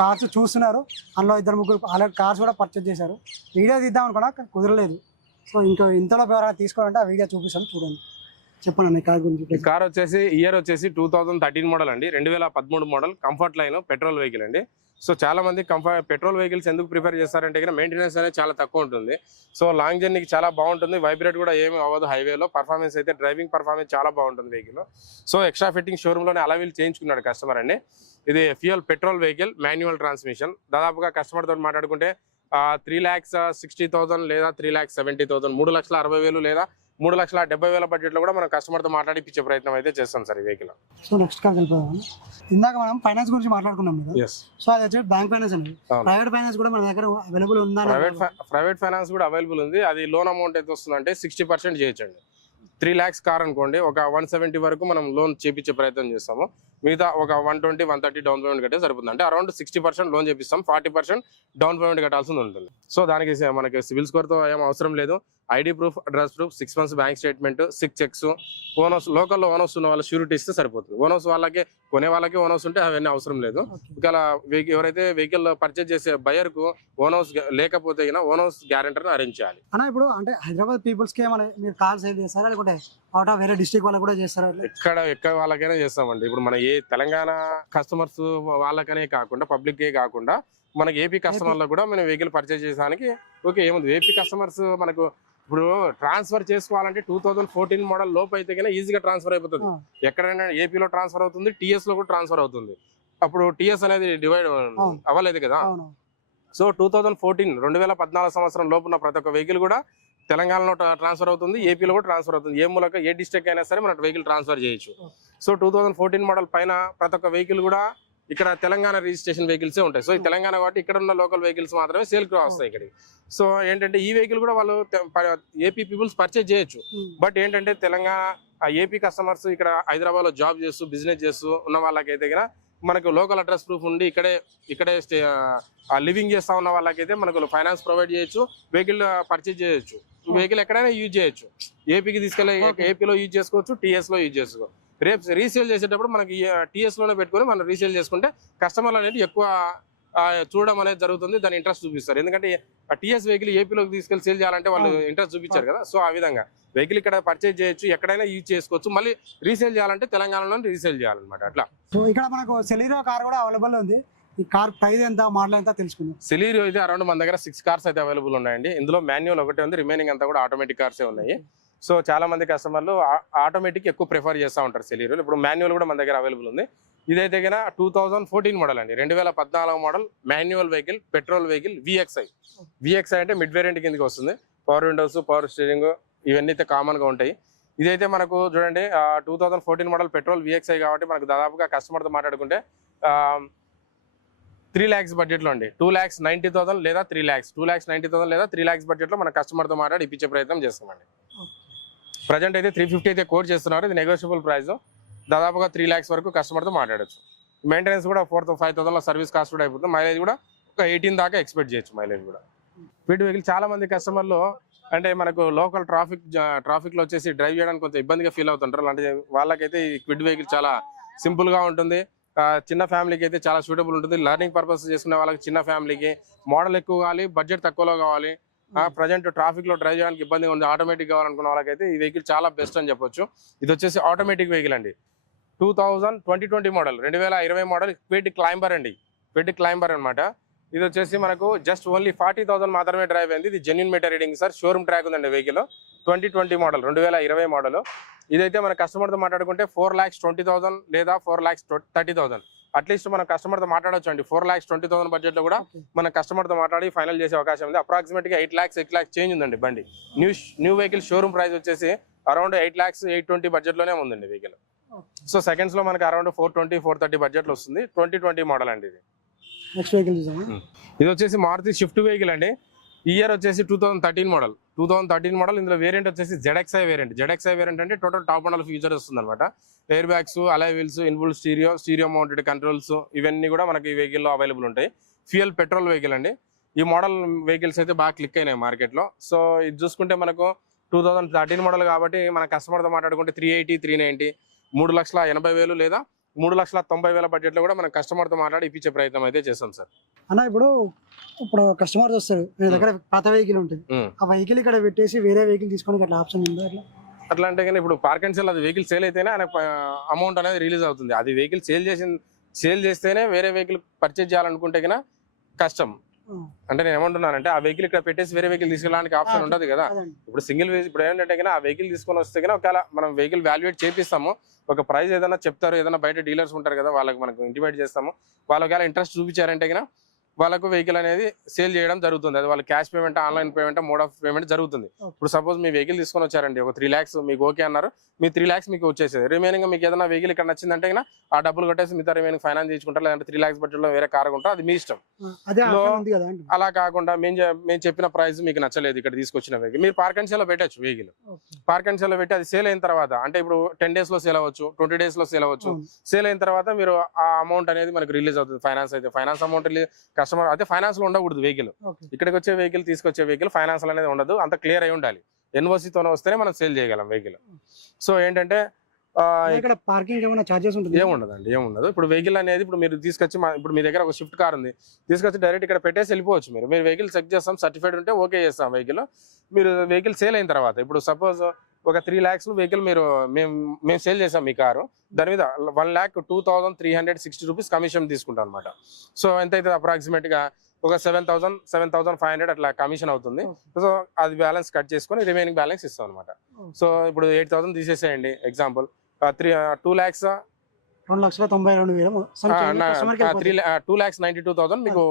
కార్స్ చూస్తున్నారు. అందులో 2-3 ఆల్రెడీ కార్స్ కూడా పర్చేజ్ చేశారు. వీడియో తీద్దాం అనుకున్నా కుదరలేదు. సో ఇంకా ఇంతలో ఎవరైనా తీసుకోవాలంటే ఆ వీడియో చూపిస్తాను, చూడండి. చెప్పండి ఈ కార్ గురించి. ఈ కార్ వచ్చేసి ఇయర్ వచ్చేసి 2013 మోడల్ అండి. 2013 model comfort line petrol vehicle అండి. సో చాలా మంది పెట్రోల్ వెహికల్స్ ఎందుకు ప్రిఫర్ చేస్తారంటే మెయింటెనెన్స్ అనేది చాలా తక్కువ ఉంటుంది. సో లాంగ్ జర్నీకి చాలా బాగుంటుంది. వైబ్రేట్ కూడా ఏమి అవ్వదు హైవేలో. పర్ఫార్మెన్స్ అయితే డ్రైవింగ్ పర్ఫార్మెన్స్ చాలా బాగుంటుంది వెహికల్. సో ఎక్స్ట్రా ఫిట్టింగ్ షోరూంలోనే అలవీల్ చేయించుకున్నాడు కస్టమర్ అండి. ఇది fuel petrol vehicle, manual transmission. దాదాపుగా కస్టమర్ తోటి మాట్లాడుకుంటే 3,60,000 లేదా 3,70,000, 3,60,000 లేదా 3,70,000 బడ్జెట్ లో కూడా మనం కస్టమర్ తో మాట్లాడిపించే ప్రయత్నం అయితే చేస్తాం సార్ ఈ వెహికల్. సో నెక్స్ట్ కార్ వెళ్ళిపోదాం. ఇందాక మనం ఫైనాన్స్ గురించి మాట్లాడుకున్నాం కదా. సో అది వచ్చి బ్యాంక్ ఫైనాన్స్ అండి. ప్రైవేట్ ఫైనాన్స్ కూడా మన దగ్గర అవైలబుల్ ఉందా? ప్రైవేట్ ఫైనాన్స్ కూడా అవైలబుల్ ఉంది. అది లోన్ అమౌంట్ అయితే వస్తుందంటే 60% చేయొచ్చండి. 3 lakhs కార్ అనుకోండి, ఒక 170 వరకు మనం లోన్ చేపించే ప్రయత్నం చేస్తాము. మిగతా ఒక 120-130 డౌన్ పేమెంట్ కట్టే సరిపోతుంది. అంటే అరౌండ్ 60% లోన్ చేపిస్తాం, 40% డౌన్ పేమెంట్ కట్టాల్సి ఉంటుంది. సో దానికి మనకి సివిల్ స్కోర్ తో ఏం అవసరం లేదు. ID proof, address proof, 6 months bank statement, 6 checks, owners లోకల్లో ఓనర్స్ ఉన్న వాళ్ళ షూరిటీ ఇస్తే సరిపోతుంది. ఓనర్స్ వాళ్ళకి కొనే వాళ్ళకి ఓనర్స్ ఉంటే అవన్నీ అవసరం లేదు. ఇంకా ఎవరైతే వెహికల్ పర్చేజ్ చేసే బయర్ కు ఓనర్స్ లేకపోతే ఓనర్స్ గ్యారెంటర్ అరేంజ్ చేయాలి. అన్న ఇప్పుడు అంటే హైదరాబాద్ పీపుల్స్ కి మీరు కాల్ సేల్ చేస్తారా, లేకుంటే అవుట్ ఆఫ్ వేరే డిస్ట్రిక్ట్ వాళ్ళకి కూడా చేస్తారా? ఎక్కడ వాళ్ళకైనా చేస్తామండి. ఇప్పుడు మన ఏ తెలంగాణ కస్టమర్స్ వాళ్ళకనే కాకుండా పబ్లిక్ కాకుండా మనకి ఏపీ కస్టమర్లకు కూడా మనం వెహికల్ పర్చేజ్ చేసానికి ఓకే ఏముంది. ఏపీ కస్టమర్స్ మనకు ఇప్పుడు ట్రాన్స్ఫర్ చేసుకోవాలంటే 2014 మోడల్ లోపు అయితే కన్నా ఈజీగా ట్రాన్స్ఫర్ అయిపోతుంది. ఎక్కడైనా ఏపీలో ట్రాన్స్ఫర్ అవుతుంది, టీఎస్ లో కూడా ట్రాన్స్ఫర్ అవుతుంది. అప్పుడు టీఎస్ అనేది డివైడ్ అవ్వలేదు కదా. సో 2014 సంవత్సరం లోపున ప్రతి ఒక్క వెహికల్ కూడా తెలంగాణలో ట్రాన్స్ఫర్ అవుతుంది, ఏపీలో కూడా ట్రాన్స్ఫర్ అవుతుంది. ఏ మూలక ఏ డిస్ట్రిక్ట్ అయినా సరే మన వెహికల్ ట్రాన్స్ఫర్ చేయొచ్చు. సో 2014 మోడల్ పైన ప్రతి ఒక్క వెహికల్ కూడా ఇక్కడ తెలంగాణ రిజిస్ట్రేషన్ వెహికల్స్ ఉంటాయి. సో ఈ తెలంగాణ కాబట్టి ఇక్కడ ఉన్న లోకల్ వెహికల్స్ మాత్రమే సేల్ కి వస్తాయి ఇక్కడికి. సో ఏంటంటే ఈ వెహికల్ కూడా వాళ్ళు ఏపీ పీపుల్స్ పర్చేజ్ చేయొచ్చు. బట్ ఏంటంటే తెలంగాణ ఏపీ కస్టమర్స్ ఇక్కడ హైదరాబాద్ లో జాబ్ చేస్తూ బిజినెస్ చేస్తూ ఉన్న వాళ్ళకైతే మనకు లోకల్ అడ్రస్ ప్రూఫ్ ఉండి ఇక్కడే లివింగ్ చేస్తా ఉన్న వాళ్ళకైతే మనకు ఫైనాన్స్ ప్రొవైడ్ చేయొచ్చు, వెహికల్ పర్చేజ్ చేయొచ్చు. వెహికల్ ఎక్కడైనా యూజ్ చేయొచ్చు. ఏపీకి తీసుకెళ్ళి ఏపీలో యూజ్ చేసుకోవచ్చు, టీఎస్ లో యూజ్ చేసుకోవచ్చు. రేపు రీసేల్ చేసేటప్పుడు మనకి టీఎస్ లోనే పెట్టుకొని మనం రీసేల్ చేసుకుంటే కస్టమర్లు అనేది ఎక్కువ చూడడం అనేది జరుగుతుంది. దాని ఇంట్రెస్ట్ చూపిస్తారు. ఎందుకంటే టీఎస్ వెహికల్ ఏపీలోకి తీసుకెళ్లి సేల్ చేయాలంటే వాళ్ళు ఇంట్రెస్ట్ చూపించారు కదా. సో ఆ విధంగా వెహికల్ ఇక్కడ పర్చేజ్ చేయొచ్చు, ఎక్కడైనా యూజ్ చేసుకోవచ్చు. మళ్ళీ రీసేల్ చేయాలంటే తెలంగాణలో రీసేల్ చేయాలన్నమాట. అట్లా సో ఇక్కడ మనకు సెలీరో కార్ కూడా అవైలబుల్ ఉంది. ఈ కార్ ప్రైస్ ఎంత, మోడల్ ఎంత తెలుసుకుందాం. సెలీరో అయితే అరౌండ్ మన దగ్గర 6 cars అయితే అవైలబుల్ ఉన్నాయండి. ఇందులో మాన్యువల్ ఒకటే ఉంది, రిమైనింగ్ అంతా కూడా ఆటోమేటిక్ కార్సే ఉన్నాయి. సో చాలా మంది కస్టమర్లు ఆటోమేటిక్ ఎక్కువ ప్రిఫర్ చేస్తూ ఉంటారు సెలీరో. ఇప్పుడు మాన్యువల్ కూడా మన దగ్గర అవైలబుల్ ఉంది. ఇదైతే 2014 మోడల్ అండి. 2014 model manual vehicle, petrol vehicle, VXi అంటే మిడ్ వేరియంట్ కిందకి వస్తుంది. పవర్ విండోస్, పవర్ స్టీరింగ్ ఇవన్నీ అయితే కామన్ గా ఉంటాయి. ఇదైతే మనకు చూడండి 2014 మోడల్ పెట్రోల్ విఎక్స్ఐ కాబట్టి మనకు దాదాపుగా కస్టమర్ తో మాట్లాడుకుంటే 3 lakhs బడ్జెట్ లో అండి. 2,90,000 లేదా 3 lakhs, 2,90,000 లేదా 3 lakhs బడ్జెట్ లో మన కస్టమర్ తో మాట్లాడి ఇప్పించే ప్రయత్నం చేస్తామండి. ప్రజెంట్ అయితే 350 అయితే కోట్ చేస్తున్నారు. ఇది నెగోషియబుల్ ప్రైస్. దాదాపుగా 3 lakhs వరకు కస్టమర్ తో మాట్లాడచ్చు. మెయింటెనెన్స్ కూడా 4,000-5,000 లో సర్వీస్ కాస్ట్ కూడా అయిపోతుంది. మైలేజ్ కూడా ఒక 18 దాకా ఎక్స్పెక్ట్ చేయొచ్చు. మైలేజ్ కూడా స్పీడ్ వెహికల్ చాలా మంది కస్టమర్లు అంటే మనకు లోకల్ ట్రాఫిక్ లో వచ్చేసి డ్రైవ్ చేయడానికి కొంచెం ఇబ్బందిగా ఫీల్ అవుతుంటారు. అలాంటి వాళ్ళకైతే ఈ క్విడ్ వెహికల్ చాలా సింపుల్ గా ఉంటుంది. చిన్న ఫ్యామిలీకి అయితే చాలా సూటబుల్ ఉంటుంది. లర్నింగ్ పర్పస్ చేసుకునే వాళ్ళకి, చిన్న ఫ్యామిలీకి మోడల్ ఎక్కువ కావాలి, బడ్జెట్ తక్కువలో కావాలి, ప్రజెంట్ ట్రాఫిక్ లో డ్రైవ్ చేయడానికి ఇబ్బందిగా ఉంది, ఆటోమేటిక్ కావాలనుకున్న వాళ్ళకైతే ఈ వెహికల్ చాలా బెస్ట్ అని చెప్పొచ్చు. ఇది వచ్చేసి ఆటోమేటిక్ వెహికల్ అండి. 2020 మోడల్, 2020 మోడల్ క్విడ్ క్లైంబర్ అండి. క్విడ్ క్లైంబర్ అనమాట. ఇది వచ్చేసి మనకు జస్ట్ ఓన్లీ 40,000 మాత్రమే డ్రైవ్ అయింది. ఇది genuine meter reading sir. Showroom track ఉందండి వెహికల్. 2020 model, 2020 model. ఇదైతే మన కస్టమర్తో మాట్లాడుకుంటే 4,20,000 లేదా 4,30,000 అట్లీస్ట్ మన కస్టమర్తో మాట్లాడొచ్చు అండి. 4,20,000 బడ్జెట్ లో కూడా మన కస్టమర్తో మాట్లాడి ఫైనల్ చేసే అవకాశం ఉంది. అప్రాక్సిమేట్ గా 8 lakhs చేంజ్ ఉందండి బండి. న్యూ వెహికల్ షోరూమ్ ప్రైస్ వచ్చేసి అరౌండ్ 8 lakhs 820 బడ్జెట్ లోనే ఉందండి వెహికల్. సో సెకండ్స్ లో మనకి అరౌండ్ 420-430 బడ్జెట్ లో వస్తుంది. 2020 మోడల్ అండి ఇది. నెక్స్ట్ వెహికల్ చూసాము. ఇది వచ్చేసి మారుతి షిఫ్ట్ వెహికల్ అండి. ఈ ఇయర్ వచ్చేసి 2013 మోడల్. 2013 మోడల్. ఇందులో వేరియంట్ వచ్చేసి ZXi వేరియంట్. ZXi వేరియంట్ అంటే టోటల్ టాప్ మోడల్ ఫీచర్ వస్తుంది అనమాట. Air bags, alloy wheels, ఇన్బుల్ stereo mounted controls ఇవన్నీ కూడా మనకి ఈ వెహికల్ లో అవైలబుల్ ఉంటాయి. ఫ్యూయల్ పెట్రోల్ వెహికల్ అండి. ఈ మోడల్ వెహికల్స్ అయితే బాగా క్లిక్ అయినాయి మార్కెట్ లో. సో ఇది చూసుకుంటే మనకు 2013 మోడల్ కాబట్టి మన కస్టమర్తో మాట్లాడుకుంటే 380, 390, 3,80,000 లేదా 3,90,000 బడ్జెట్ లో కూడా మనం కస్టమర్తో మాట్లాడి ఇప్పించే ప్రయత్నం అయితే చేస్తాం సార్. అన్న ఇప్పుడు కస్టమర్ వస్తారు, మీ దగ్గర పాత వెహికల్ ఉంటుంది, ఆ వెహికల్ ఇక్కడ పెట్టేసి వేరే వెహికల్ తీసుకోవడానికి అట్లా ఆప్షన్ ఉందా? అట్లా అంటే కానీ ఇప్పుడు పార్క్ అండ్ సేల్, అది వెహికల్ సేల్ అయితేనే ఆయనకు అమౌంట్ అనేది రిలీజ్ అవుతుంది. అది వెహికల్ సేల్ చేస్తేనే వేరే వెహికల్ పర్చేజ్ చేయాలనుకుంటే కన్నా కష్టం. అంటే నేను ఏమంటున్నానంటే ఆ వెహికల్ ఇక్కడ పెట్టేసి వేరే వెహికల్ తీసుకెళ్ళడానికి ఆప్షన్ ఉండదు కదా. ఇప్పుడు ఇప్పుడు ఏంటంటే ఆ వెహికల్ తీసుకొని వస్తే కన్నా ఒకవేళ మనం వెహికల్ వాల్యుయేట్ చేపిస్తాము, ఒక ప్రైస్ ఏదైనా చెప్తారు, ఏదైనా బయట డీలర్స్ ఉంటారు కదా, వాళ్ళకి మనకు ఇంటిమేట్ చేస్తాము. వాళ్ళు ఒకవేళ ఇంట్రెస్ట్ చూపించారంటే కన్నా వాళ్ళకు వెహికల్ అనేది సేల్ చేయడం జరుగుతుంది. అది వాళ్ళు cash payment, online payment, mode of payment జరుగుతుంది. ఇప్పుడు సపోజ్ మీ వెహికల్ తీసుకొని వచ్చారండి, ఒక 3 lakhs మీకు ఓకే అన్నారు, మీ 3 lakhs మీకు వచ్చేసేది. రిమైనింగ్ మీకు ఏదైనా వెహికల్ ఇక్కడ నచ్చిందంటే ఆ డబ్బులు కట్టేసి మిగతా రిమైనింగ్ ఫైనాన్స్ చేసుకుంటారు, లేదంటే 3 lakhs బడ్జెట్ లో వేరే కార్ ఉంటారు, అది మీ ఇష్టం. అలా కాకుండా మేము చెప్పిన ప్రైస్ మీకు నచ్చలేదు ఇక్కడ తీసుకొచ్చిన వెహికల్, మీరు పార్క్ అండ్ సేల్ లో పెట్టచ్చు. వెహికల్ పార్క్ అండ్ సేల్ లో పెట్టి అది సేల్ అయిన తర్వాత, అంటే ఇప్పుడు 10 days లో సేల్ అవ్వచ్చు, 20 days లో సేల్ అవ్వచ్చు. సేల్ అయిన తర్వాత మీరు ఆ అమౌంట్ అనేది మనకు రిలీజ్ అవుతుంది. ఫైనాన్స్ అయితే ఫైనాన్స్ అమౌంట్ కస్టమర్ అయితే ఫైనాన్స్ లో ఉండకూడదు. వెహికల్ ఇక్కడికి వచ్చే వెహికల్, తీసుకొచ్చే వెహికల్ ఫైనాన్స్ అనేది ఉండదు. అంత క్లియర్ అయి ఉండాలి. ఎన్ఓసితో వస్తేనే మనం సేల్ చేయగలం వెహికల్. సో ఏంటంటే ఇక్కడ పార్కింగ్ ఏమైనా చార్జెస్ ఉంటుంది? ఏముండదండి, ఏముండదు. ఇప్పుడు వెహికల్ అనేది ఇప్పుడు మీరు తీసుకొచ్చి ఇప్పుడు మీ దగ్గర ఒక స్విఫ్ట్ కార్ ఉంది, తీసుకొచ్చి డైరెక్ట్ ఇక్కడ పెట్టేసి వెళ్ళిపోవచ్చు. మీరు వెహికల్ చెక్ చేస్తాం, సర్టిఫైడ్ ఉంటే ఓకే చేస్తాం వెహికల్. మీరు వెహికల్ సేల్ అయిన తర్వాత, ఇప్పుడు సపోజ్ ఒక 3 lakhs వెహికల్ మేము సేల్ చేసాం మీ కారు, దాని మీద 1,02,360 రూపీస్ కమిషన్ తీసుకుంటాం అనమాట. సో ఎంత అవుతుంది? అప్రాక్సిమేట్ గా ఒక 7,500 అట్లా కమిషన్ అవుతుంది. సో అది బ్యాలెన్స్ కట్ చేసుకొని రిమైనింగ్ బ్యాలెన్స్ ఇస్తాం అనమాట. సో ఇప్పుడు 8,000 తీసేసేయండి ఎగ్జాంపుల్. 2,92,000 మీకు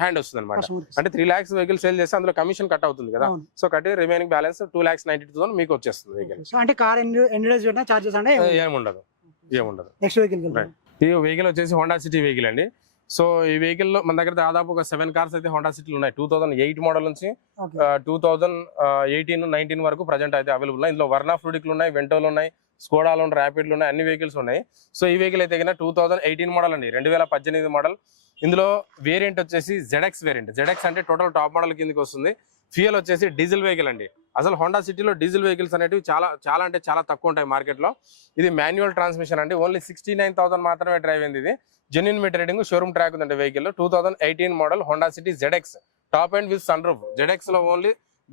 హ్యాండ్ వస్తుంది అనమాట. అంటే 3 lakhs వెహికల్ సేల్ చేస్తే అందులో కమిషన్ కట్ అవుతుంది కదా. సో కట్టి రిమైనింగ్ బ్యాలెన్స్ 2,92,000 మీకు వచ్చేస్తుంది వెహికల్. అంటే కార్ ఎన్ని డేస్ పెట్టినా చార్జెస్ అంటే ఏముండదు. నెక్స్ట్ వెహికల్ ఈ వెహికల్ వచ్చేసి హోండా సిటీ వెహికల్ అండి. సో ఈ వెహికల్ లో మన దగ్గర దాదాపు ఒక 7 కార్స్ అయితే హోండా సిటీలు ఉన్నాయి. 2008 మోడల్ నుంచి 2018-19 వరకు ప్రజెంట్ అయితే అవైలబుల్ ఉన్నాయి. ఇందులో వర్నా ఫ్లూడిక్లు ఉన్నాయి, వెంటోలు ఉన్నాయి, స్కోడాలు ఉన్నాయి, ర్యాపిడ్లు ఉన్నాయి, అన్ని వెహికల్స్ ఉన్నాయి. సో ఈ వెహికల్ అయితే 2018 మోడల్ అండి, 2018 మోడల్. ఇందులో వేరియంట్ వచ్చేసి ZX వేరియంట్. ZX అంటే టోటల్ టాప్ మోడల్ కిందకి వస్తుంది. ఫ్యూయల్ వచ్చేసి డీజిల్ వెహికల్ అండి. అసలు హోండా సిటీలో డీజిల్ వెహికల్స్ అనేవి చాలా అంటే చాలా తక్కువ ఉంటాయి మార్కెట్ లో. ఇది మాన్యువల్ ట్రాన్స్మిషన్ అండి. ఓన్లీ 69,000 మాత్రమే డ్రైవ్ అయింది. ఇది genuine meter reading, showroom track ఉందండి vehicle. 2018 model Honda City ZX top and with sun roof.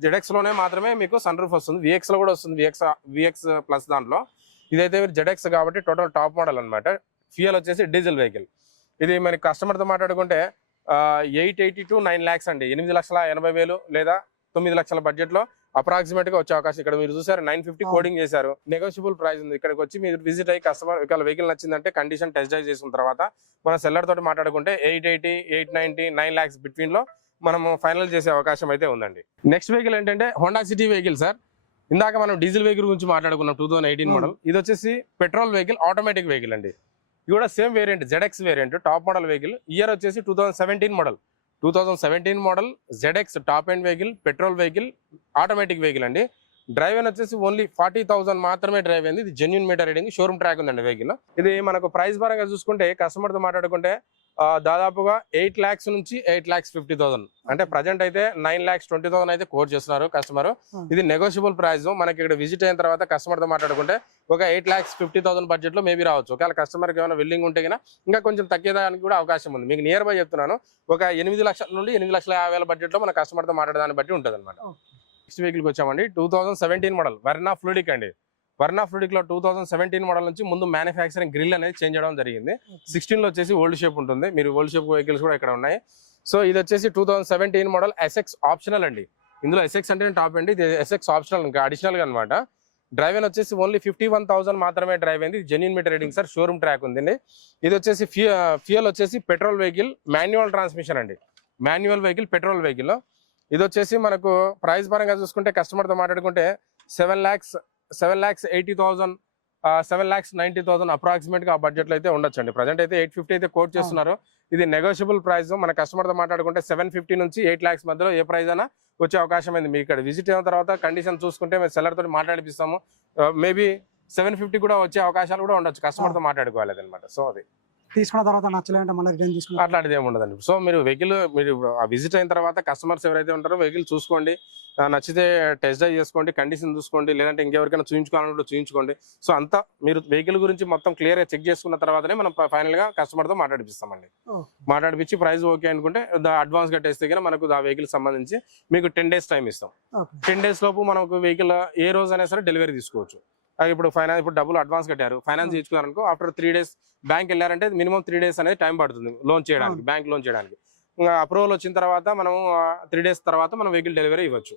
ZX లోనే మాత్రమే మీకు సన్ రూఫ్ వస్తుంది. VX లో కూడా వస్తుంది, VX ప్లస్ దాంట్లో. ఇదైతే ZX కాబట్టి టోటల్ టాప్ మోడల్ అనమాట. ఫ్యూయల్ వచ్చేసి డీజిల్ వెహికల్. ఇది మరి కస్టమర్తో మాట్లాడుకుంటే 880 to 9 lakhs అండి, 8,80,000 లేదా 9 లక్షల బడ్జెట్ లో అప్రాక్సిమేట్ గా వచ్చే అవకాశం. ఇక్కడ మీరు చూసారు 950 కోడింగ్ చేశారు, నెగోషియబుల్ ప్రైస్ ఉంది. ఇక్కడికి వచ్చి మీరు విజిట్ అయ్యి కస్టమర్ వెహికల్ నచ్చిందంటే కండిషన్ టెస్ట్ డ్రైవ్ చేసిన తర్వాత మన సెల్లర్ తోటి మాట్లాడుకుంటే 880, 890, 9 lakhs బిట్వీన్ లో మనము ఫైనల్ చేసే అవకాశం అయితే ఉందండి. నెక్స్ట్ వెహికల్ ఏంటంటే హోండా సిటీ వెహికల్ సార్. ఇందాక మనం డీజిల్ వెహికల్ గురించి మాట్లాడుకున్నాం, 2018 మోడల్. ఇది వచ్చేసి పెట్రోల్ వెహికల్, ఆటోమేటిక్ వెహికల్ అండి. ఇది కూడా same variant, ZX variant, top model vehicle. Year వచ్చేసి 2017 model. 2017 model ZX top end vehicle, petrol vehicle, automatic vehicle అండి. డ్రైవ్ అని వచ్చేసి ఓన్లీ 40,000 మాత్రమే డ్రైవ్ అయింది. ఇది genuine meter reading, showroom track ఉందండి వెహికల్. ఇది మనకు ప్రైస్ పరంగా చూసుకుంటే కస్టమర్తో మాట్లాడుకుంటే దాదాపుగా 8 lakhs నుంచి 8,50,000, అంటే ప్రజెంట్ అయితే 9,20,000 అయితే కోట్ చేస్తున్నారు కస్టమర్. ఇది నెగోషియబుల్ ప్రైస్. మనకి ఇక్కడ విజిట్ అయిన తర్వాత కస్టమర్తో మాట్లాడుకుంటే ఒక 8,50,000 బడ్జెట్ లో మేబీ రావచ్చు. ఒకవేళ కస్టమర్కి ఏమైనా విల్లింగ్ ఉంటే కన్నా ఇంకా కొంచెం తగ్గేదానికి కూడా అవకాశం ఉంది. మీకు నియర్ బై చెప్తున్నాను, ఒక 8 లక్షల నుండి 8,50,000 బడ్జెట్ లో మన కస్టమర్తో మాట్లాడదాన్ని బట్టి ఉంటుంది అనమాట. నెక్స్ట్ వెహికల్కి వచ్చామండి, 2017 మోడల్ వర్నా ఫ్లూడిక్ అండి. వర్నా ఫ్లూడిక్ లో 2017 మోడల్ నుంచి ముందు మ్యానుఫ్యాక్చరింగ్ గ్రిల్ అనేది చేంజ్ చేయడం జరిగింది. 16 లో వచ్చేసి ఓల్డ్ షేప్ ఉంటుంది. మీరు ఓల్డ్ షేప్ వెహికల్స్ కూడా ఇక్కడ ఉన్నాయి. సో ఇది వచ్చేసి 2017 మోడల్ SX ఆప్షనల్ అండి. ఇందులో SX అంటే టాప్ అండి, ఇది SX ఆప్షనల్ ఇంకా అడిషనల్ గా అనమాట. డ్రైవ్ అని వచ్చేసి ఓన్లీ 51,000 మాత్రమే డ్రైవ్ అయింది. Genuine meter reading sir, showroom track ఉందండి. ఇది వచ్చేసి ఫ్యూయల్ వచ్చేసి పెట్రోల్ వెహికల్, మాన్యువల్ ట్రాన్స్మిషన్ అండి. Manual vehicle, petrol vehicle. ఇది వచ్చేసి మనకు ప్రైస్ పరంగా చూసుకుంటే కస్టమర్తో మాట్లాడుకుంటే 7,80,000 7,90,000 అప్రాక్సిమేట్ గా ఆ బడ్జెట్ లో అయితే ఉండొచ్చండి. ప్రజెంట్ అయితే 850 అయితే కోట్ చేస్తున్నారు. ఇది నెగోషియబుల్ ప్రైస్. మన కస్టమర్ తో మాట్లాడుకుంటే 750 నుంచి 8 lakhs మధ్యలో ఏ ప్రైస్ అయినా వచ్చే అవకాశం ఉంది. మీకు ఇక్కడ విజిట్ అయిన తర్వాత కండిషన్ చూసుకుంటే మేము సెల్లర్ తోటి మాట్లాడిపిస్తాము. మేబీ 750 కూడా వచ్చే అవకాశాలు కూడా ఉండొచ్చు. కస్టమర్ తో మాట్లాడుకోవాలి అనమాట. సో అది తీసుకున్న తర్వాత నచ్చలేదంటే మళ్ళీ రిటర్న్ తీసుకున్నా అట్లాంటిది ఏమి ఉండదండి. సో మీరు వెహికల్ మీరు విజిట్ అయిన తర్వాత కస్టమర్స్ ఎవరైతే ఉంటారో వెహికల్ చూసుకోండి, నచ్చితే టెస్ట్ డ్రైవ్ చేసుకోండి, కండిషన్ చూసుకోండి, లేదంటే ఇంకెవరికైనా చూపించుకోవాలనుకుంటే చూపించుకోండి. సో అంతా మీరు వెహికల్ గురించి మొత్తం క్లియర్ గా చెక్ చేసుకున్న తర్వాతనే మనం ఫైనల్ గా కస్టమర్ తో మాట్లాడిపిస్తామండి. మాట్లాడిపించి ప్రైస్ ఓకే అనుకుంటే అడ్వాన్స్ కట్టేస్తే కనుక మనకు ఆ వెహికల్ సంబంధించి మీకు 10 days టైం ఇస్తాం. 10 days లోపు మనకు వెహికల్ ఏ రోజు అయినా సరే డెలివరీ తీసుకోవచ్చు. ఇప్పుడు ఫైనాన్స్ ఇప్పుడు డబ్బులు అడ్వాన్స్ కట్టారు, ఫైనాన్స్ తీసుకున్నారనుకో ఆఫ్టర్ 3 days బ్యాంక్ వెళ్ళారంటే మినిమం 3 days అనేది టైం పడుతుంది లోన్ చేయడానికి, బ్యాంక్ లోన్ చేయడానికి. ఇంకా అప్రూవల్ వచ్చిన తర్వాత మనం 3 days తర్వాత మనం వెహికల్ డెలివరీ ఇవ్వచ్చు.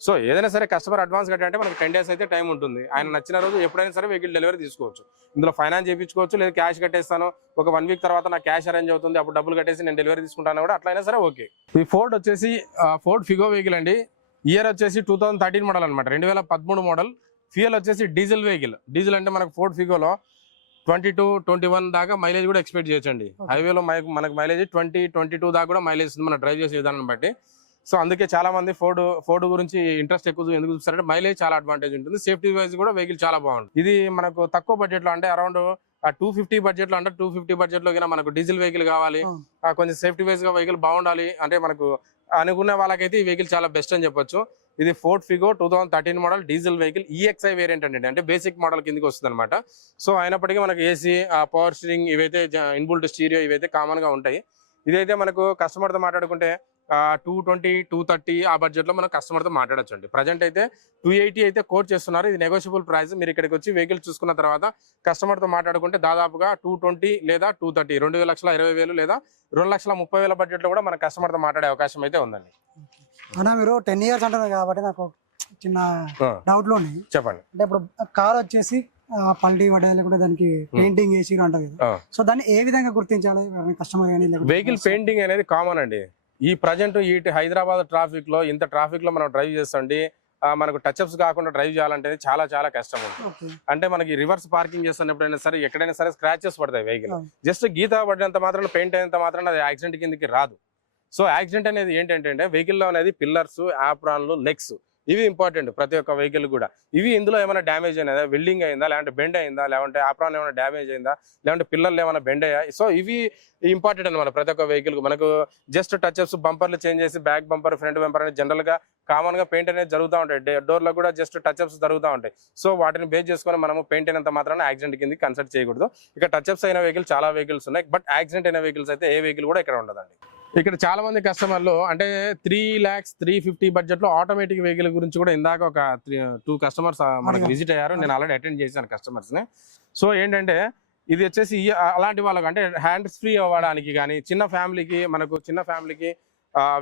సో ఏదైనా సరే కస్టమర్ అడ్వాన్స్ కట్టాలంటే మనకు 10 days అయితే టైం ఉంటుంది. ఆయన నచ్చిన రోజు ఎప్పుడైనా సరే వెహికల్ డెలివరీ తీసుకోవచ్చు. ఇందులో ఫైనాన్స్ చేయించుకోవచ్చు, లేదా క్యాష్ కట్టేస్తాను ఒక 1 week తర్వాత నాకు క్యాష్ అరేంజ్ అవుతుంది అప్పుడు డబ్బులు కట్టేసి నేను డెలివరీ తీసుకుంటాను కూడా అట్లయినా సరే ఓకే. ఈ ఫోర్డ్ వచ్చేసి ఫోర్డ్ ఫిగో వెహికల్ అండి. ఇయర్ వచ్చేసి 2013 మోడల్ అనమాట, 2013 మోడల్. ఫ్యూయల్ వచ్చేసి డీజిల్ వెహికల్. డీజిల్ అంటే మనకు ఫోర్డ్ ఫిగోలో 22-21 దాకా మైలేజ్ కూడా ఎక్స్పెక్ట్ చేయొచ్చండి. హైవేలో మనకు మైలేజ్ 20-22 దాకా కూడా మైలేజ్ ఇస్తుంది మనం డ్రైవ్ చేసే విధానం బట్టి. సో అందుకే చాలా మంది ఫోర్డ్ గురించి ఇంట్రెస్ట్ ఎక్కువ ఎందుకు చూస్తారంటే మైలేజ్ చాలా అడ్వాంటేజ్ ఉంటుంది, సేఫ్టీ వైజ్ కూడా వెహికల్ చాలా బాగుంటుంది. ఇది మనకు తక్కువ బడ్జెట్ లో అంటే అరౌండ్ 250 బడ్జెట్ లో, అంటే 250 బడ్జెట్ లో మనకు డీజిల్ వెహికల్ కావాలి, కొంచెం సేఫ్టీ వైజ్ గా వెహికల్ బాగుండాలి అంటే మనకు అనుకున్న వాళ్ళకైతే ఈ వెహికల్ చాలా బెస్ట్ అని చెప్పొచ్చు. ఇది Ford Figo 2013 model diesel vehicle, EXI variant అండి, అంటే బేసిక్ మోడల్ కిందకి వస్తుంది అనమాట. సో అయినప్పటికీ మనకు ఏసీ, పవర్ స్టీరింగ్ ఇవైతే ఇన్బుల్ట్ స్టీరియో ఇవైతే కామన్ గా ఉంటాయి. ఇదైతే మనకు కస్టమర్ తో మాట్లాడుకుంటే 220-230 ఆ బడ్జెట్ లో మనం కస్టమర్ తో మాట్లాడొచ్చు అండి. ప్రజెంట్ అయితే 280 అయితే కోట్ చేస్తున్నారు. ఇది నెగోషియబుల్ ప్రైస్. మీరు ఇక్కడికి వచ్చి వెహికల్ చూసుకున్న తర్వాత కస్టమర్ తో మాట్లాడుకుంటే దాదాపుగా 220 లేదా 230, 2,20,000 లేదా 2,30,000 బడ్జెట్ లో కూడా మన కస్టమర్ తో మాట్లాడే అవకాశం అయితే ఉందండి. అన్నా మీరు 10 years అంటున్నారు కాబట్టి నాకు చిన్న డౌట్ లోని చెప్పండి. అంటే ఇప్పుడు కార్ వచ్చేసి పల్టీ పడ్డది లేకుంటే దానికి పెయింటింగ్ వేసి అంటారు కదా, సో దాన్ని ఏ విధంగా గుర్తించాలి కస్టమర్ కానీ? వెహికల్ పెయింటింగ్ అనేది కామన్ అండి. ఈ ప్రజెంట్ ఈ హైదరాబాద్ ట్రాఫిక్ లో ఇంత ట్రాఫిక్ లో మనం డ్రైవ్ చేస్తుండి మనకు టచ్అప్స్ కాకుండా డ్రైవ్ చేయాలంటే చాలా చాలా కష్టం ఉంటుంది. అంటే మనకి రివర్స్ పార్కింగ్ చేస్తున్నప్పుడైనా సరే ఎక్కడైనా సరే స్క్రాచెస్ పడతాయి వెహికల్. జస్ట్ గీత పడినంత మాత్రం, పెయింట్ అయినంత మాత్రం అది యాక్సిడెంట్ కిందకి రాదు. సో యాక్సిడెంట్ అనేది ఏంటంటే వెహికల్ లో అనేది పిల్లర్స్, ఆప్రాన్లు, లెగ్స్ ఇవి ఇంపార్టెంట్ ప్రతి ఒక్క వెహికల్ కూడా. ఇవి ఇందులో ఏమైనా డ్యామేజ్ అయినా, వెల్డింగ్ అయిందా, లేదంటే బెండ్ అయిందా, లేదంటే ఆప్రాన్ ఏమైనా డ్యామేజ్ అయిందా, లేదంటే పిల్లర్లు ఏమైనా బెండ్ అయ్యా. సో ఇవి ఇంపార్టెంట్ అనమాట ప్రతి ఒక్క వెహికల్ కు. మనకు జస్ట్ టచ్అప్స్, బంపర్లు చేంజ్ చేసి బ్యాక్ బంపర్, ఫ్రంట్ బంపర్ అనేది జనరల్ గా కామన్ గా పెయింట్ అనేది జరుగుతూ ఉంటాయి. డోర్ లో కూడా జస్ట్ టచ్అప్స్ జరుగుతూ ఉంటాయి. సో వాటిని బేస్ చేసుకొని మనము పెయింట్ అయినంత మాత్రాన యాక్సిడెంట్ కింద కన్సిడర్ చేయకూడదు. ఇక టచ్అప్స్ అయిన వెహికల్ చాలా వెహికల్స్ ఉన్నాయి, బట్ యాక్సిడెంట్ అయిన వెహికల్స్ అయితే ఏ వెహికల్ కూడా ఇక్కడ ఉండదండి. ఇక్కడ చాలా మంది కస్టమర్లు అంటే 3,00,000-350 బడ్జెట్ లో ఆటోమేటిక్ వెహికల్ గురించి కూడా ఇందాక ఒక 2 కస్టమర్స్ మనకు విజిట్ అయ్యారు. నేను ఆల్రెడీ అటెండ్ చేశాను కస్టమర్స్ ని. సో ఏంటంటే ఇది వచ్చేసి అలాంటి వాళ్ళకి అంటే హ్యాండ్స్ ఫ్రీ అవ్వడానికి కానీ, చిన్న ఫ్యామిలీకి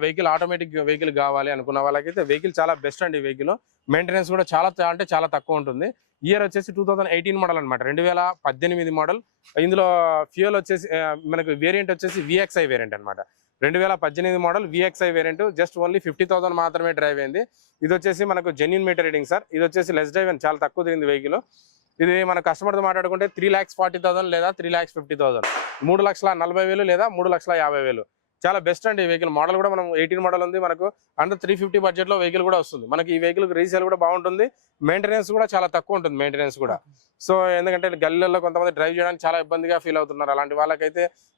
వెహికల్ ఆటోమేటిక్ వెహికల్ కావాలి అనుకున్న వాళ్ళకైతే వెహికల్ చాలా బెస్ట్ అండి. వెహికల్ మెయింటెనెన్స్ కూడా చాలా తక్కువ ఉంటుంది. ఇయర్ వచ్చేసి 2018 మోడల్ అనమాట, 2018 మోడల్. ఇందులో ఫ్యూయల్ వచ్చేసి మనకు వేరియంట్ వచ్చేసి విఎక్స్ఐ వేరియంట్ అనమాట. 2018 model VXi variant. Just only 50,000 మాత్రమే డ్రైవ్ అయింది. ఇది వచ్చేసి మనకు జెన్యూన్ మీటర్ రీడింగ్ సార్. ఇది వచ్చేసి లెస్ డ్రైవ్ అని చాలా తక్కువ తిరిగింది వెహికల్. ఇది మన కస్టమర్ తో మాట్లాడుకుంటే 3,40,000 లేదా 3,50,000, 3,40,000 లేదా 3,50,000 చాలా బెస్ట్ అండి. వెహికల్ మోడల్ కూడా మనం 18 మోడల్ ఉంది మనకు. అండర్ 350 బడ్జెట్ లో వెహికల్ కూడా వస్తుంది మనకి. ఈ వెహికల్ రీసేల్ కూడా బాగుంటుంది, మెయింటెనెన్స్ కూడా చాలా తక్కువ ఉంటుంది మెయింటెనెన్స్ కూడా. సో ఎందుకంటే గల్లీలలో కొంతమంది డ్రైవ్ చేయడానికి చాలా ఇబ్బందిగా ఫీల్ అవుతున్నారు. అలాంటి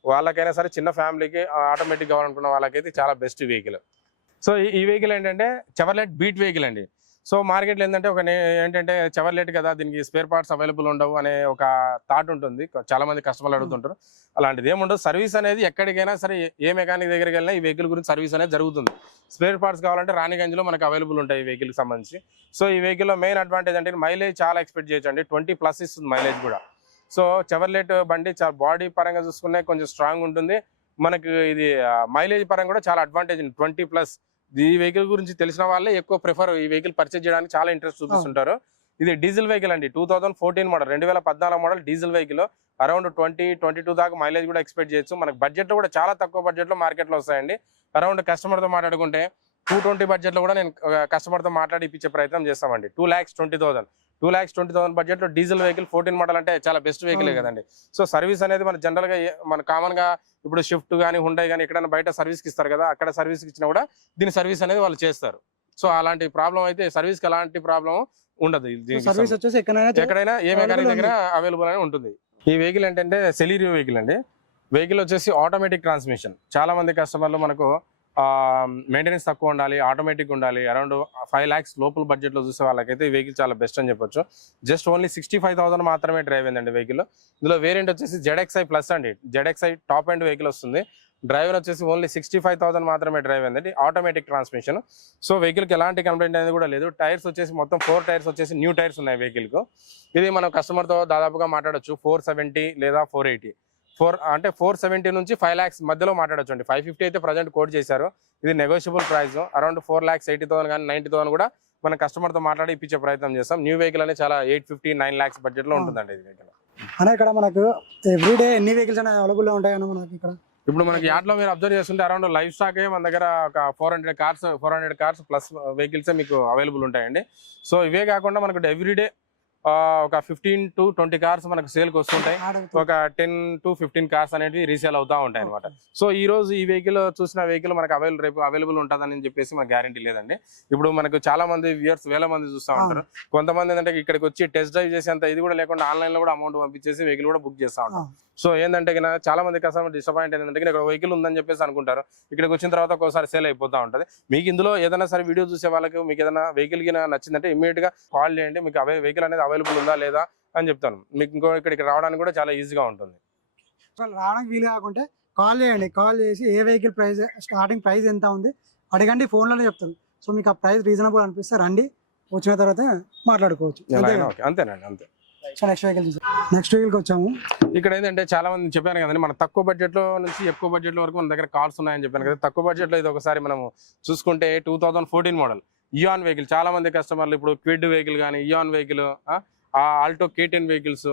వాళ్ళకైనా సరే చిన్న ఫ్యామిలీకి ఆటోమేటిక్ కావాలనుకున్న వాళ్ళకైతే చాలా బెస్ట్ వెహికల్. సో ఈ వెహికల్ ఏంటంటే చెవర్లెట్ బీట్ వెహికల్ అండి. సో మార్కెట్లో ఏంటంటే చెవర్లెట్ కదా, దీనికి స్పేర్ పార్ట్స్ అవైలబుల్ ఉండవు అనే ఒక థాట్ ఉంటుంది, చాలా మంది కస్టమర్లు అడుగుతుంటారు. అలాంటిది ఏముండదు. సర్వీస్ అనేది ఎక్కడికైనా సరే ఏ మెకానిక్ దగ్గరికి వెళ్ళినా ఈ వెహికల్ గురించి సర్వీస్ అనేది జరుగుతుంది. స్పేర్ పార్ట్స్ కావాలంటే రాణిగంజ్లో మనకు అవైలబుల్ ఉంటాయి ఈ వెహికల్కి సంబంధించి. సో ఈ వెహికల్లో మెయిన్ అడ్వాంటేజ్ అంటే మైలేజ్ చాలా ఎక్స్పెక్ట్ చేయొచ్చు అండి, 20+ ఇస్తుంది మైలేజ్ కూడా. సో చెవర్లెట్ బండి చాలా బాడీ పరంగా చూసుకునే కొంచెం స్ట్రాంగ్ ఉంటుంది మనకు. ఇది మైలేజ్ పరంగా కూడా చాలా అడ్వాంటేజ్ ఉంది, 20+. ఈ వెహికల్ గురించి తెలిసిన వాళ్ళే ఎక్కువ ప్రిఫర్ ఈ వెహికల్ పర్చేజ్ చేయడానికి చాలా ఇంట్రెస్ట్ చూపిస్తుంటారు. ఇది డీజిల్ వెహికల్ అండి, 2014 model, 2014 model diesel vehicle. Around 20-22 దాకా మైలేజ్ కూడా ఎక్స్పెక్ట్ చేయొచ్చు. మనకు బడ్జెట్ లో కూడా చాలా తక్కువ బడ్జెట్ లో మార్కెట్ లో వస్తాయండి. అరౌండ్ కస్టమర్ తో మాట్లాడుకుంటే 220 బడ్జెట్ లో కూడా నేను కస్టమర్ తో మాట్లాడి ఇప్పించే ప్రయత్నం చేస్తామండి. 2,20,000 2,20,000 బడ్జెట్ లో డీజిల్ వెహికల్ 14 మోడల్ అంటే చాలా బెస్ట్ వెహికల్ కదండి. సో సర్వీస్ అనేది మన జనరల్ గా మన కామన్ గా ఇప్పుడు షిఫ్ట్ కానీ హుండై కానీ ఎక్కడైనా బయట సర్వీస్ కి ఇస్తారు కదా, అక్కడ సర్వీస్ ఇచ్చినా కూడా దీని సర్వీస్ అనేది వాళ్ళు చేస్తారు. సో అలాంటి ప్రాబ్లం అయితే సర్వీస్ కి ఎలాంటి ప్రాబ్లం ఉండదు. సర్వీస్ వచ్చేసి ఎక్కడైనా ఏ మెకానిక్ దగ్గర అవైలబుల్ అని ఉంటుంది. ఈ వెహికల్ ఏంటంటే సెలీరియో వెహికల్ అండి. వెహికల్ వచ్చేసి ఆటోమేటిక్ ట్రాన్స్మిషన్. చాలా మంది కస్టమర్లు మనకు మెయింటెనెన్స్ తక్కువ ఉండాలి, ఆటోమేటిక్ ఉండాలి, అరౌండ్ 5 lakhs లోపల బడ్జెట్ లో చూసే వాళ్ళకైతే ఈ వెహికల్ చాలా బెస్ట్ అని చెప్పొచ్చు. జస్ట్ ఓన్లీ 65,000 మాత్రమే డ్రైవ్ అయిందండి వెహికల్. ఇందులో వేరియంట్ వచ్చేసి ZXi ప్లస్ అండి. ZXi టాప్ ఎండ్ వెహికల్ వస్తుంది. డ్రైవర్ వచ్చేసి ఓన్లీ 65,000 మాత్రమే డ్రైవ్ అయిందండి, ఆటోమేటిక్ ట్రాన్స్మిషన్. సో వెహికల్ కి ఎలాంటి కంప్లైంట్ అనేది కూడా లేదు. టైర్స్ వచ్చేసి మొత్తం 4 టైర్స్ వచ్చేసి న్యూ టైర్స్ ఉన్నాయి వెహికల్ కు. ఇది మనం కస్టమర్ తో దాదాపుగా మాట్లాడొచ్చు 470 లేదా 480. 470 నుంచి 5 lakhs మధ్యలో మాట్లాడొచ్చు అండి. 550 అయితే ప్రజెంట్ కోట్ చేశారు. ఇది నెగోషియబుల్ ప్రైస్. అరౌండ్ 4,80,000 కానీ 90,000 కూడా మన కస్టమర్ తో మాట్లాడి ఇప్పించే ప్రయత్నం చేస్తాం. న్యూ వెహికల్ అనేది చాలా 850-9 lakhs బడ్జెట్ లో ఉంటుందండి ఇది వెహికల్. అన్న ఇక్కడ మనకు ఎవ్రీడే ఎన్ని వెహికల్స్ అనేవి అవైలబుల్ గా ఉంటాయి అన్న మనకి ఇక్కడ? ఇప్పుడు మనకి యాడ్ లో మీరు అబ్జర్వ్ చేస్తుంటే అరౌండ్ లైవ్ స్టాక్ మన దగ్గర ఒక 400 కార్స్ ప్లస్ వెహికల్స్ మీకు అవైలబుల్ ఉంటాయండి. సో ఇవే కాకుండా మనకు ఎవ్రీడే ఒక 15 to 20 కార్స్ మనకు సేల్కి వస్తుంటాయి. ఒక 10 to 15 కార్స్ అనేవి రీసేల్ అవుతా ఉంటాయి అనమాట. సో ఈ రోజు ఈ వెహికల్ చూసిన వెహికల్ మనకు రేపు అవైలబుల్ ఉంటుందని చెప్పేసి మనకు గ్యారంటీ లేదండి. ఇప్పుడు మనకు చాలా మంది వ్యూయర్స్ వేల మంది చూస్తూ ఉంటారు. కొంతమంది ఏంటంటే ఇక్కడికి వచ్చి టెస్ట్ డ్రైవ్ చేసేంత ఇది కూడా లేకుండా ఆన్లైన్ లో కూడా అమౌంట్ పంపించేసి వెహికల్ కూడా బుక్ చేస్తూ ఉంటారు. సో ఏంటంటే చాలా మంది కస్టమర్ డిసప్పాయింట్ ఏంటంటే ఇక్కడ వెహికల్ ఉందని చెప్పేసి అనుకుంటారు. ఇక్కడికి వచ్చిన తర్వాత ఒకసారి సేల్ అయిపోతూ ఉంటుంది. మీకు ఇందులో ఏదైనా సరే వీడియో చూసే వాళ్ళకి మీకు ఏదైనా వెహికల్ కి నచ్చిందంటే ఇమీడియట్ గా కాల్ చేయండి. మీకు వెహికల్ అనేది అవైలబుల్ ఉందా లేదా అని చెప్తాను. మీకు ఇంకో ఇక్కడికి రావడానికి కూడా చాలా ఈజీగా ఉంటుంది. రావడానికి వీలు కాకుంటే కాల్ చేయండి. కాల్ చేసి ఏ వెహికల్ ప్రైస్ స్టార్టింగ్ ప్రైస్ ఎంత ఉంది అడగండి, ఫోన్లోనే చెప్తాను. సో మీకు ఆ ప్రైస్ రీజనబుల్ అనిపిస్తే రండి, వచ్చిన తర్వాత మాట్లాడుకోవచ్చు. అంతేనండి, అంతే. సో నెక్స్ట్ వెహికల్కి వచ్చాము. ఇక్కడ ఏంటంటే చాలా మంది చెప్పాను కదండి, మన తక్కువ బడ్జెట్ లో నుంచి ఎక్కువ బడ్జెట్ వరకు మన దగ్గర కార్స్ ఉన్నాయని చెప్పాను కదా. తక్కువ బడ్జెట్ లో ఇది ఒకసారి మనం చూసుకుంటే 2014 మోడల్ ఇయాన్ వెహికల్. చాలా మంది కస్టమర్లు ఇప్పుడు క్విడ్ వెహికల్ కానీ, Eon vehicle, Alto K10 vehicles,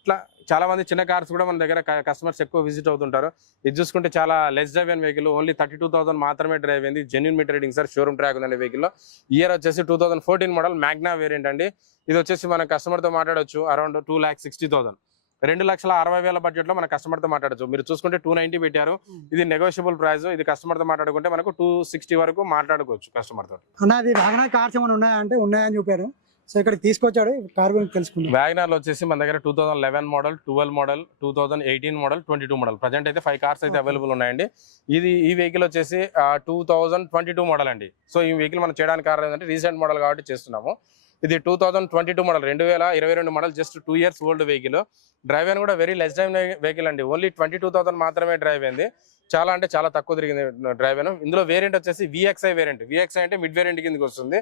ఇట్లా చాలా మంది చిన్న కార్స్ కూడా మన దగ్గర కస్టమర్స్ ఎక్కువ విజిట్ అవుతుంటారు. ఇది చూసుకుంటే చాలా లెస్ డ్రైవ్ అయిన వెహికల్, ఓన్లీ 32,000 మాత్రమే డ్రైవ్ అయింది. Genuine meter reading sir, showroom track ఉందండి వెహికల్. ఇయర్ వచ్చేసి 2014 మోడల్ మ్యాగ్నా వేరియంట్ అండి. ఇది వచ్చేసి మన కస్టమర్తో మాట్లాడొచ్చు అరౌండ్ 2,60,000, 2,60,000 బడ్జెట్ లో మన కస్టమర్ తో మాట్లాడచ్చు. మీరు చూసుకుంటే 290 పెట్టారు. ఇది నెగోషియబుల్ ప్రైస్. ఇది కస్టమర్ తో మాట్లాడుకుంటే మనకు 260 వరకు మాట్లాడుకోవచ్చు కస్టమర్ తోటి. అన్నది వ్యాగనార్ కార్స్ ఏమైనా ఉన్నాయంటే ఉన్నాయని చెప్పారు. సో ఇక్కడ తీసుకొచ్చాడు కార్ గురించి తెలుసుకుందాం. వ్యాగనార్ లో వచ్చేసి మన దగ్గర 2011 model, 12 model, 2018 model, 22 model present అయితే 5 కార్స్ అయితే అవైలబుల్ ఉన్నాయండి. ఈ వెహికల్ వచ్చేసి 2022 మోడల్ అండి. సో ఈ వెహికల్ మనం చేయడానికి కారణం ఏంటంటే రీసెంట్ మోడల్ కాబట్టి చేస్తున్నాము. ఇది 2022 model, 2022 model, just 2 years old vehicle. Drive అయిన కూడా వెరీ లెస్ డ్రైవ్ వెహికల్ అండి. ఓన్లీ 22,000 మాత్రమే డ్రైవ్ అయింది. చాలా అంటే చాలా తక్కువ తిరిగింది డ్రైవ్ అయిన. ఇందులో వేరియంట్ వచ్చేసి VXi వేరియంట్. VXi అంటే మిడ్ వేరియంట్ కిందకి వస్తుంది.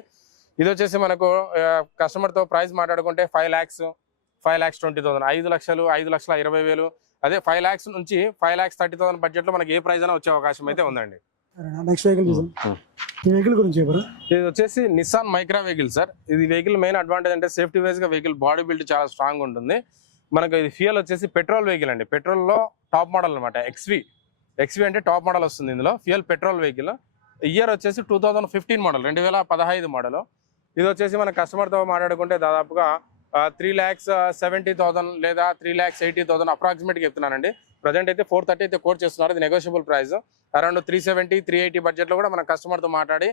ఇది వచ్చేసి మనకు కస్టమర్ తో ప్రైస్ మాట్లాడుకుంటే 5,20,000, 5,20,000, అదే 5 lakhs నుంచి 5,30,000 బడ్జెట్ లో మనకి ఏ ప్రైస్ అయినా వచ్చే అవకాశం అయితే ఉందండి. నెక్స్ట్ వెహికల్ చూద్దాం. ఈ వెహికల్ గురించి చెప్పరా? ఇది వచ్చేసి నిస్సాన్ మైక్రా వెహికల్ సార్. ఇది వెహికల్ మెయిన్ అడ్వాంటేజ్ అంటే సేఫ్టీ వైజ్ గా వెహికల్ బాడీ బిల్డ్ చాలా స్ట్రాంగ్ ఉంటుంది. మనకు ఇది ఫ్యూయల్ వచ్చేసి పెట్రోల్ వెహికల్ అండి. పెట్రోల్ లో టాప్ మోడల్ అనమాట. XV అంటే టాప్ మోడల్ వస్తుంది. ఇందులో ఫ్యూయల్ పెట్రోల్ వెహికల్. ఇయర్ వచ్చేసి 2015 మోడల్, 2015 మోడల్. ఇది వచ్చేసి మన కస్టమర్ తో మాట్లాడుకుంటే దాదాపుగా 3,70,000 లేదా 3,80,000 అప్రాక్సిమేట్ గా చెప్తున్నానండి. ప్రజెంట్ అయితే 430 అయితే కోట్ చేస్తున్నారు. ఇది నెగోషియబుల్ ప్రైస్. అరౌండ్ 370, 380 బడ్జెట్ లో కూడా మన కస్టమర్ తో మాట్లాడి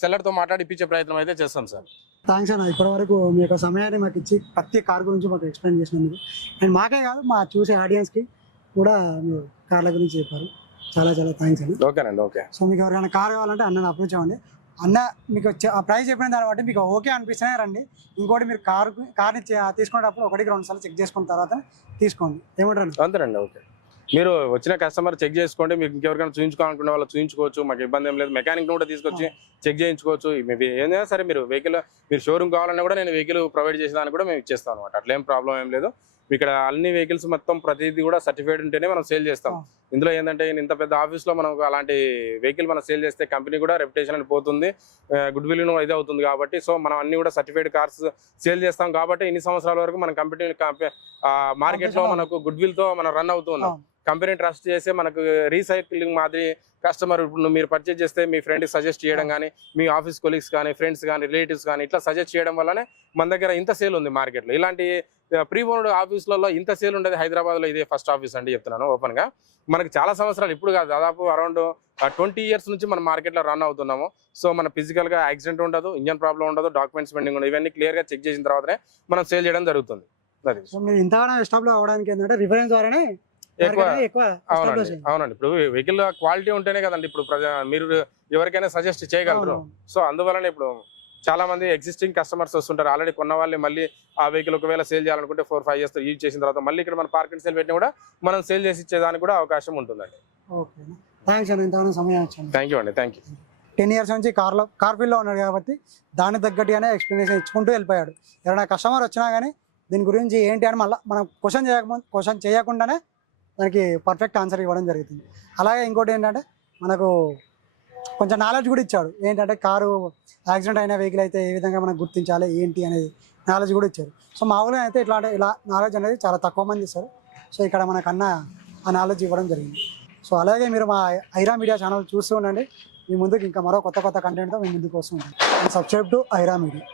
సెల్లర్ తో మాట్లాడి ఇప్పించే ప్రయత్నం అయితే చేస్తాం సార్. థ్యాంక్స్ అన్న, ఇప్పటి వరకు మీ యొక్క సమయాన్ని మాకు ఇచ్చి ప్రతి కార్ గురించి మాకు ఎక్స్ప్లెయిన్ చేసినందుకు. అండ్ మాకే కాదు, మా చూసే ఆడియన్స్ కి కూడా మీరు కార్ల గురించి చెప్పారు. చాలా చాలా థ్యాంక్స్ అండి. ఓకేనండి, ఓకే. సో మీకు ఎవరైనా కార్ కావాలంటే అన్నని అప్రోచ్ అవ్వండి. అన్న మీకు ఆ ప్రైస్ చెప్పిన దాన్ని బట్టి మీకు ఓకే అనిపిస్తేనే రండి. ఇంకోటి మీరు కార్ని తీసుకునేటప్పుడు 1-2 సార్లు చెక్ చేసుకున్న తర్వాత తీసుకోండి. ఏమంటారు? అంతేనండి, ఓకే. మీరు వచ్చిన కస్టమర్ చెక్ చేసుకోండి. మీకు ఇంకెవరికైనా చూపించుకోవాలనుకునే వాళ్ళు చూపించుకోవచ్చు. మాకు ఇబ్బంది ఏం లేదు. మెకానిక్ కూడా తీసుకొచ్చి చెక్ చేయించుకోవచ్చు. మేబీ ఏదైనా సరే మీరు వెహికల్ మీరు షోరూమ్ కావాలన్నా కూడా నేను వెహికల్ ప్రొవైడ్ చేసేదానికి కూడా మేము ఇచ్చేస్తాం అనమాట. అట్లా ఏం ప్రాబ్లం ఏం లేదు. ఇక్కడ అన్ని వెహికల్స్ మొత్తం ప్రతిదీ కూడా సర్టిఫైడ్ ఉంటేనే మనం సేల్ చేస్తాం. ఇందులో ఏంటంటే ఇంత పెద్ద ఆఫీస్ లో మనం అలాంటి వెహికల్ మనం సేల్ చేస్తే కంపెనీ కూడా రెప్యుటేషన్ అని పోతుంది, గుడ్ విల్ ఇది అవుతుంది. కాబట్టి సో మనం అన్ని కూడా సర్టిఫైడ్ కార్స్ సేల్ చేస్తాం. కాబట్టి ఇన్ని సంవత్సరాల వరకు మన కంపెనీ మార్కెట్ లో మనకు గుడ్ విల్ తో మనం రన్ అవుతున్నాం. కంపెనీ ట్రస్ట్ చేసి మనకు రీసైక్లింగ్ మాదిరి కస్టమర్ ఇప్పుడు మీరు పర్చేజ్ చేస్తే మీ ఫ్రెండ్కి సజెస్ట్ చేయడం కానీ మీ ఆఫీస్ కొలీగ్స్ కానీ ఫ్రెండ్స్ కానీ రిలేటివ్స్ కానీ ఇట్లా సజెస్ట్ చేయడం వల్లనే మన దగ్గర ఇంత సేల్ ఉంది మార్కెట్లో. ఇలాంటి ప్రీ ఓన్డ్ ఆఫీసులలో ఇంత సేల్ ఉండేది హైదరాబాద్లో ఇదే ఫస్ట్ ఆఫీస్ అండి చెప్తున్నాను ఓపెన్గా. మనకి చాలా సంవత్సరాలు ఇప్పుడు కాదు, దాదాపు అరౌండ్ 20 years నుంచి మన మార్కెట్లో రన్ అవుతున్నాము. సో మన ఫిజికల్గా యాక్సిడెంట్ ఉండదు, ఇంజన్ ప్రాబ్లం ఉండదు, డాక్యుమెంట్స్ పెండింగ్ ఉండదు, ఇవన్నీ క్లియర్గా చెక్ చేసిన తర్వాతనే మనం సేల్ చేయడం జరుగుతుంది. అది సో మీరు ఇంతగానో ఎస్టాబ్లిష్ అవ్వడానికి ఏంటంటే రిఫరెన్స్ ద్వారానే ఎక్కువ ఎక్కువ అవునండి establish అవునండి. ఇప్పుడు వెహికల్ క్వాలిటీ ఉంటేనే కదండి ఇప్పుడు మీరు ఎవరికైనా సజెస్ట్ చేయగలరు. అవును. సో అందువలన ఇప్పుడు చాలా మంది ఎగ్జిస్టింగ్ కస్టమర్స్ వస్తుంటారు, ఆల్రెడీ కొన్న వాళ్ళని మళ్ళీ ఆ వెహికల్ ఒకవేళ సేల్ చేయాలనుకుంటే 4-5 years యూజ్ చేసిన తర్వాత మళ్ళీ ఇక్కడ మన పార్క్ అండ్ సేల్ పెట్టినా కూడా మనం సేల్ చేసి ఇచ్చేదానికి కూడా అవకాశం ఉంటుందండి. ఓకే, థ్యాంక్స్ అండి ఇంతగానో సమయం వచ్చింది. థ్యాంక్ యూ అండి, థ్యాంక్ యూ. 10 years నుంచి కార్ ఫీల్డ్లో ఉన్నాడు కాబట్టి దానికి తగ్గట్టుగానే ఎక్స్ప్లెనేషన్ ఇచ్చుకుంటూ వెళ్ళిపోయాడు. ఎవరైనా కస్టమర్ వచ్చినా కానీ దీని గురించి ఏంటి అని మళ్ళీ మనం క్వశ్చన్ చేయకుండానే దానికి పర్ఫెక్ట్ ఆన్సర్ ఇవ్వడం జరుగుతుంది. అలాగే ఇంకోటి ఏంటంటే మనకు కొంచెం నాలెడ్జ్ కూడా ఇచ్చాడు. ఏంటంటే కారు యాక్సిడెంట్ అయిన వెహికల్ అయితే ఏ విధంగా మనం గుర్తించాలి ఏంటి అనేది నాలెడ్జ్ కూడా ఇచ్చారు. సో మామూలుగా అయితే ఇలా నాలెడ్జ్ అనేది చాలా తక్కువ మంది ఇస్తారు. సో ఇక్కడ మనకన్నా ఆ నాలెడ్జ్ ఇవ్వడం జరిగింది. సో అలాగే మీరు మా ఐరా మీడియా ఛానల్ చూస్తూ ఉండండి. మీ ముందుకు ఇంకా మరో కొత్త కంటెంట్తో మీ ముందుకు వస్తూ ఉంటాను. Subscribe to Aira media.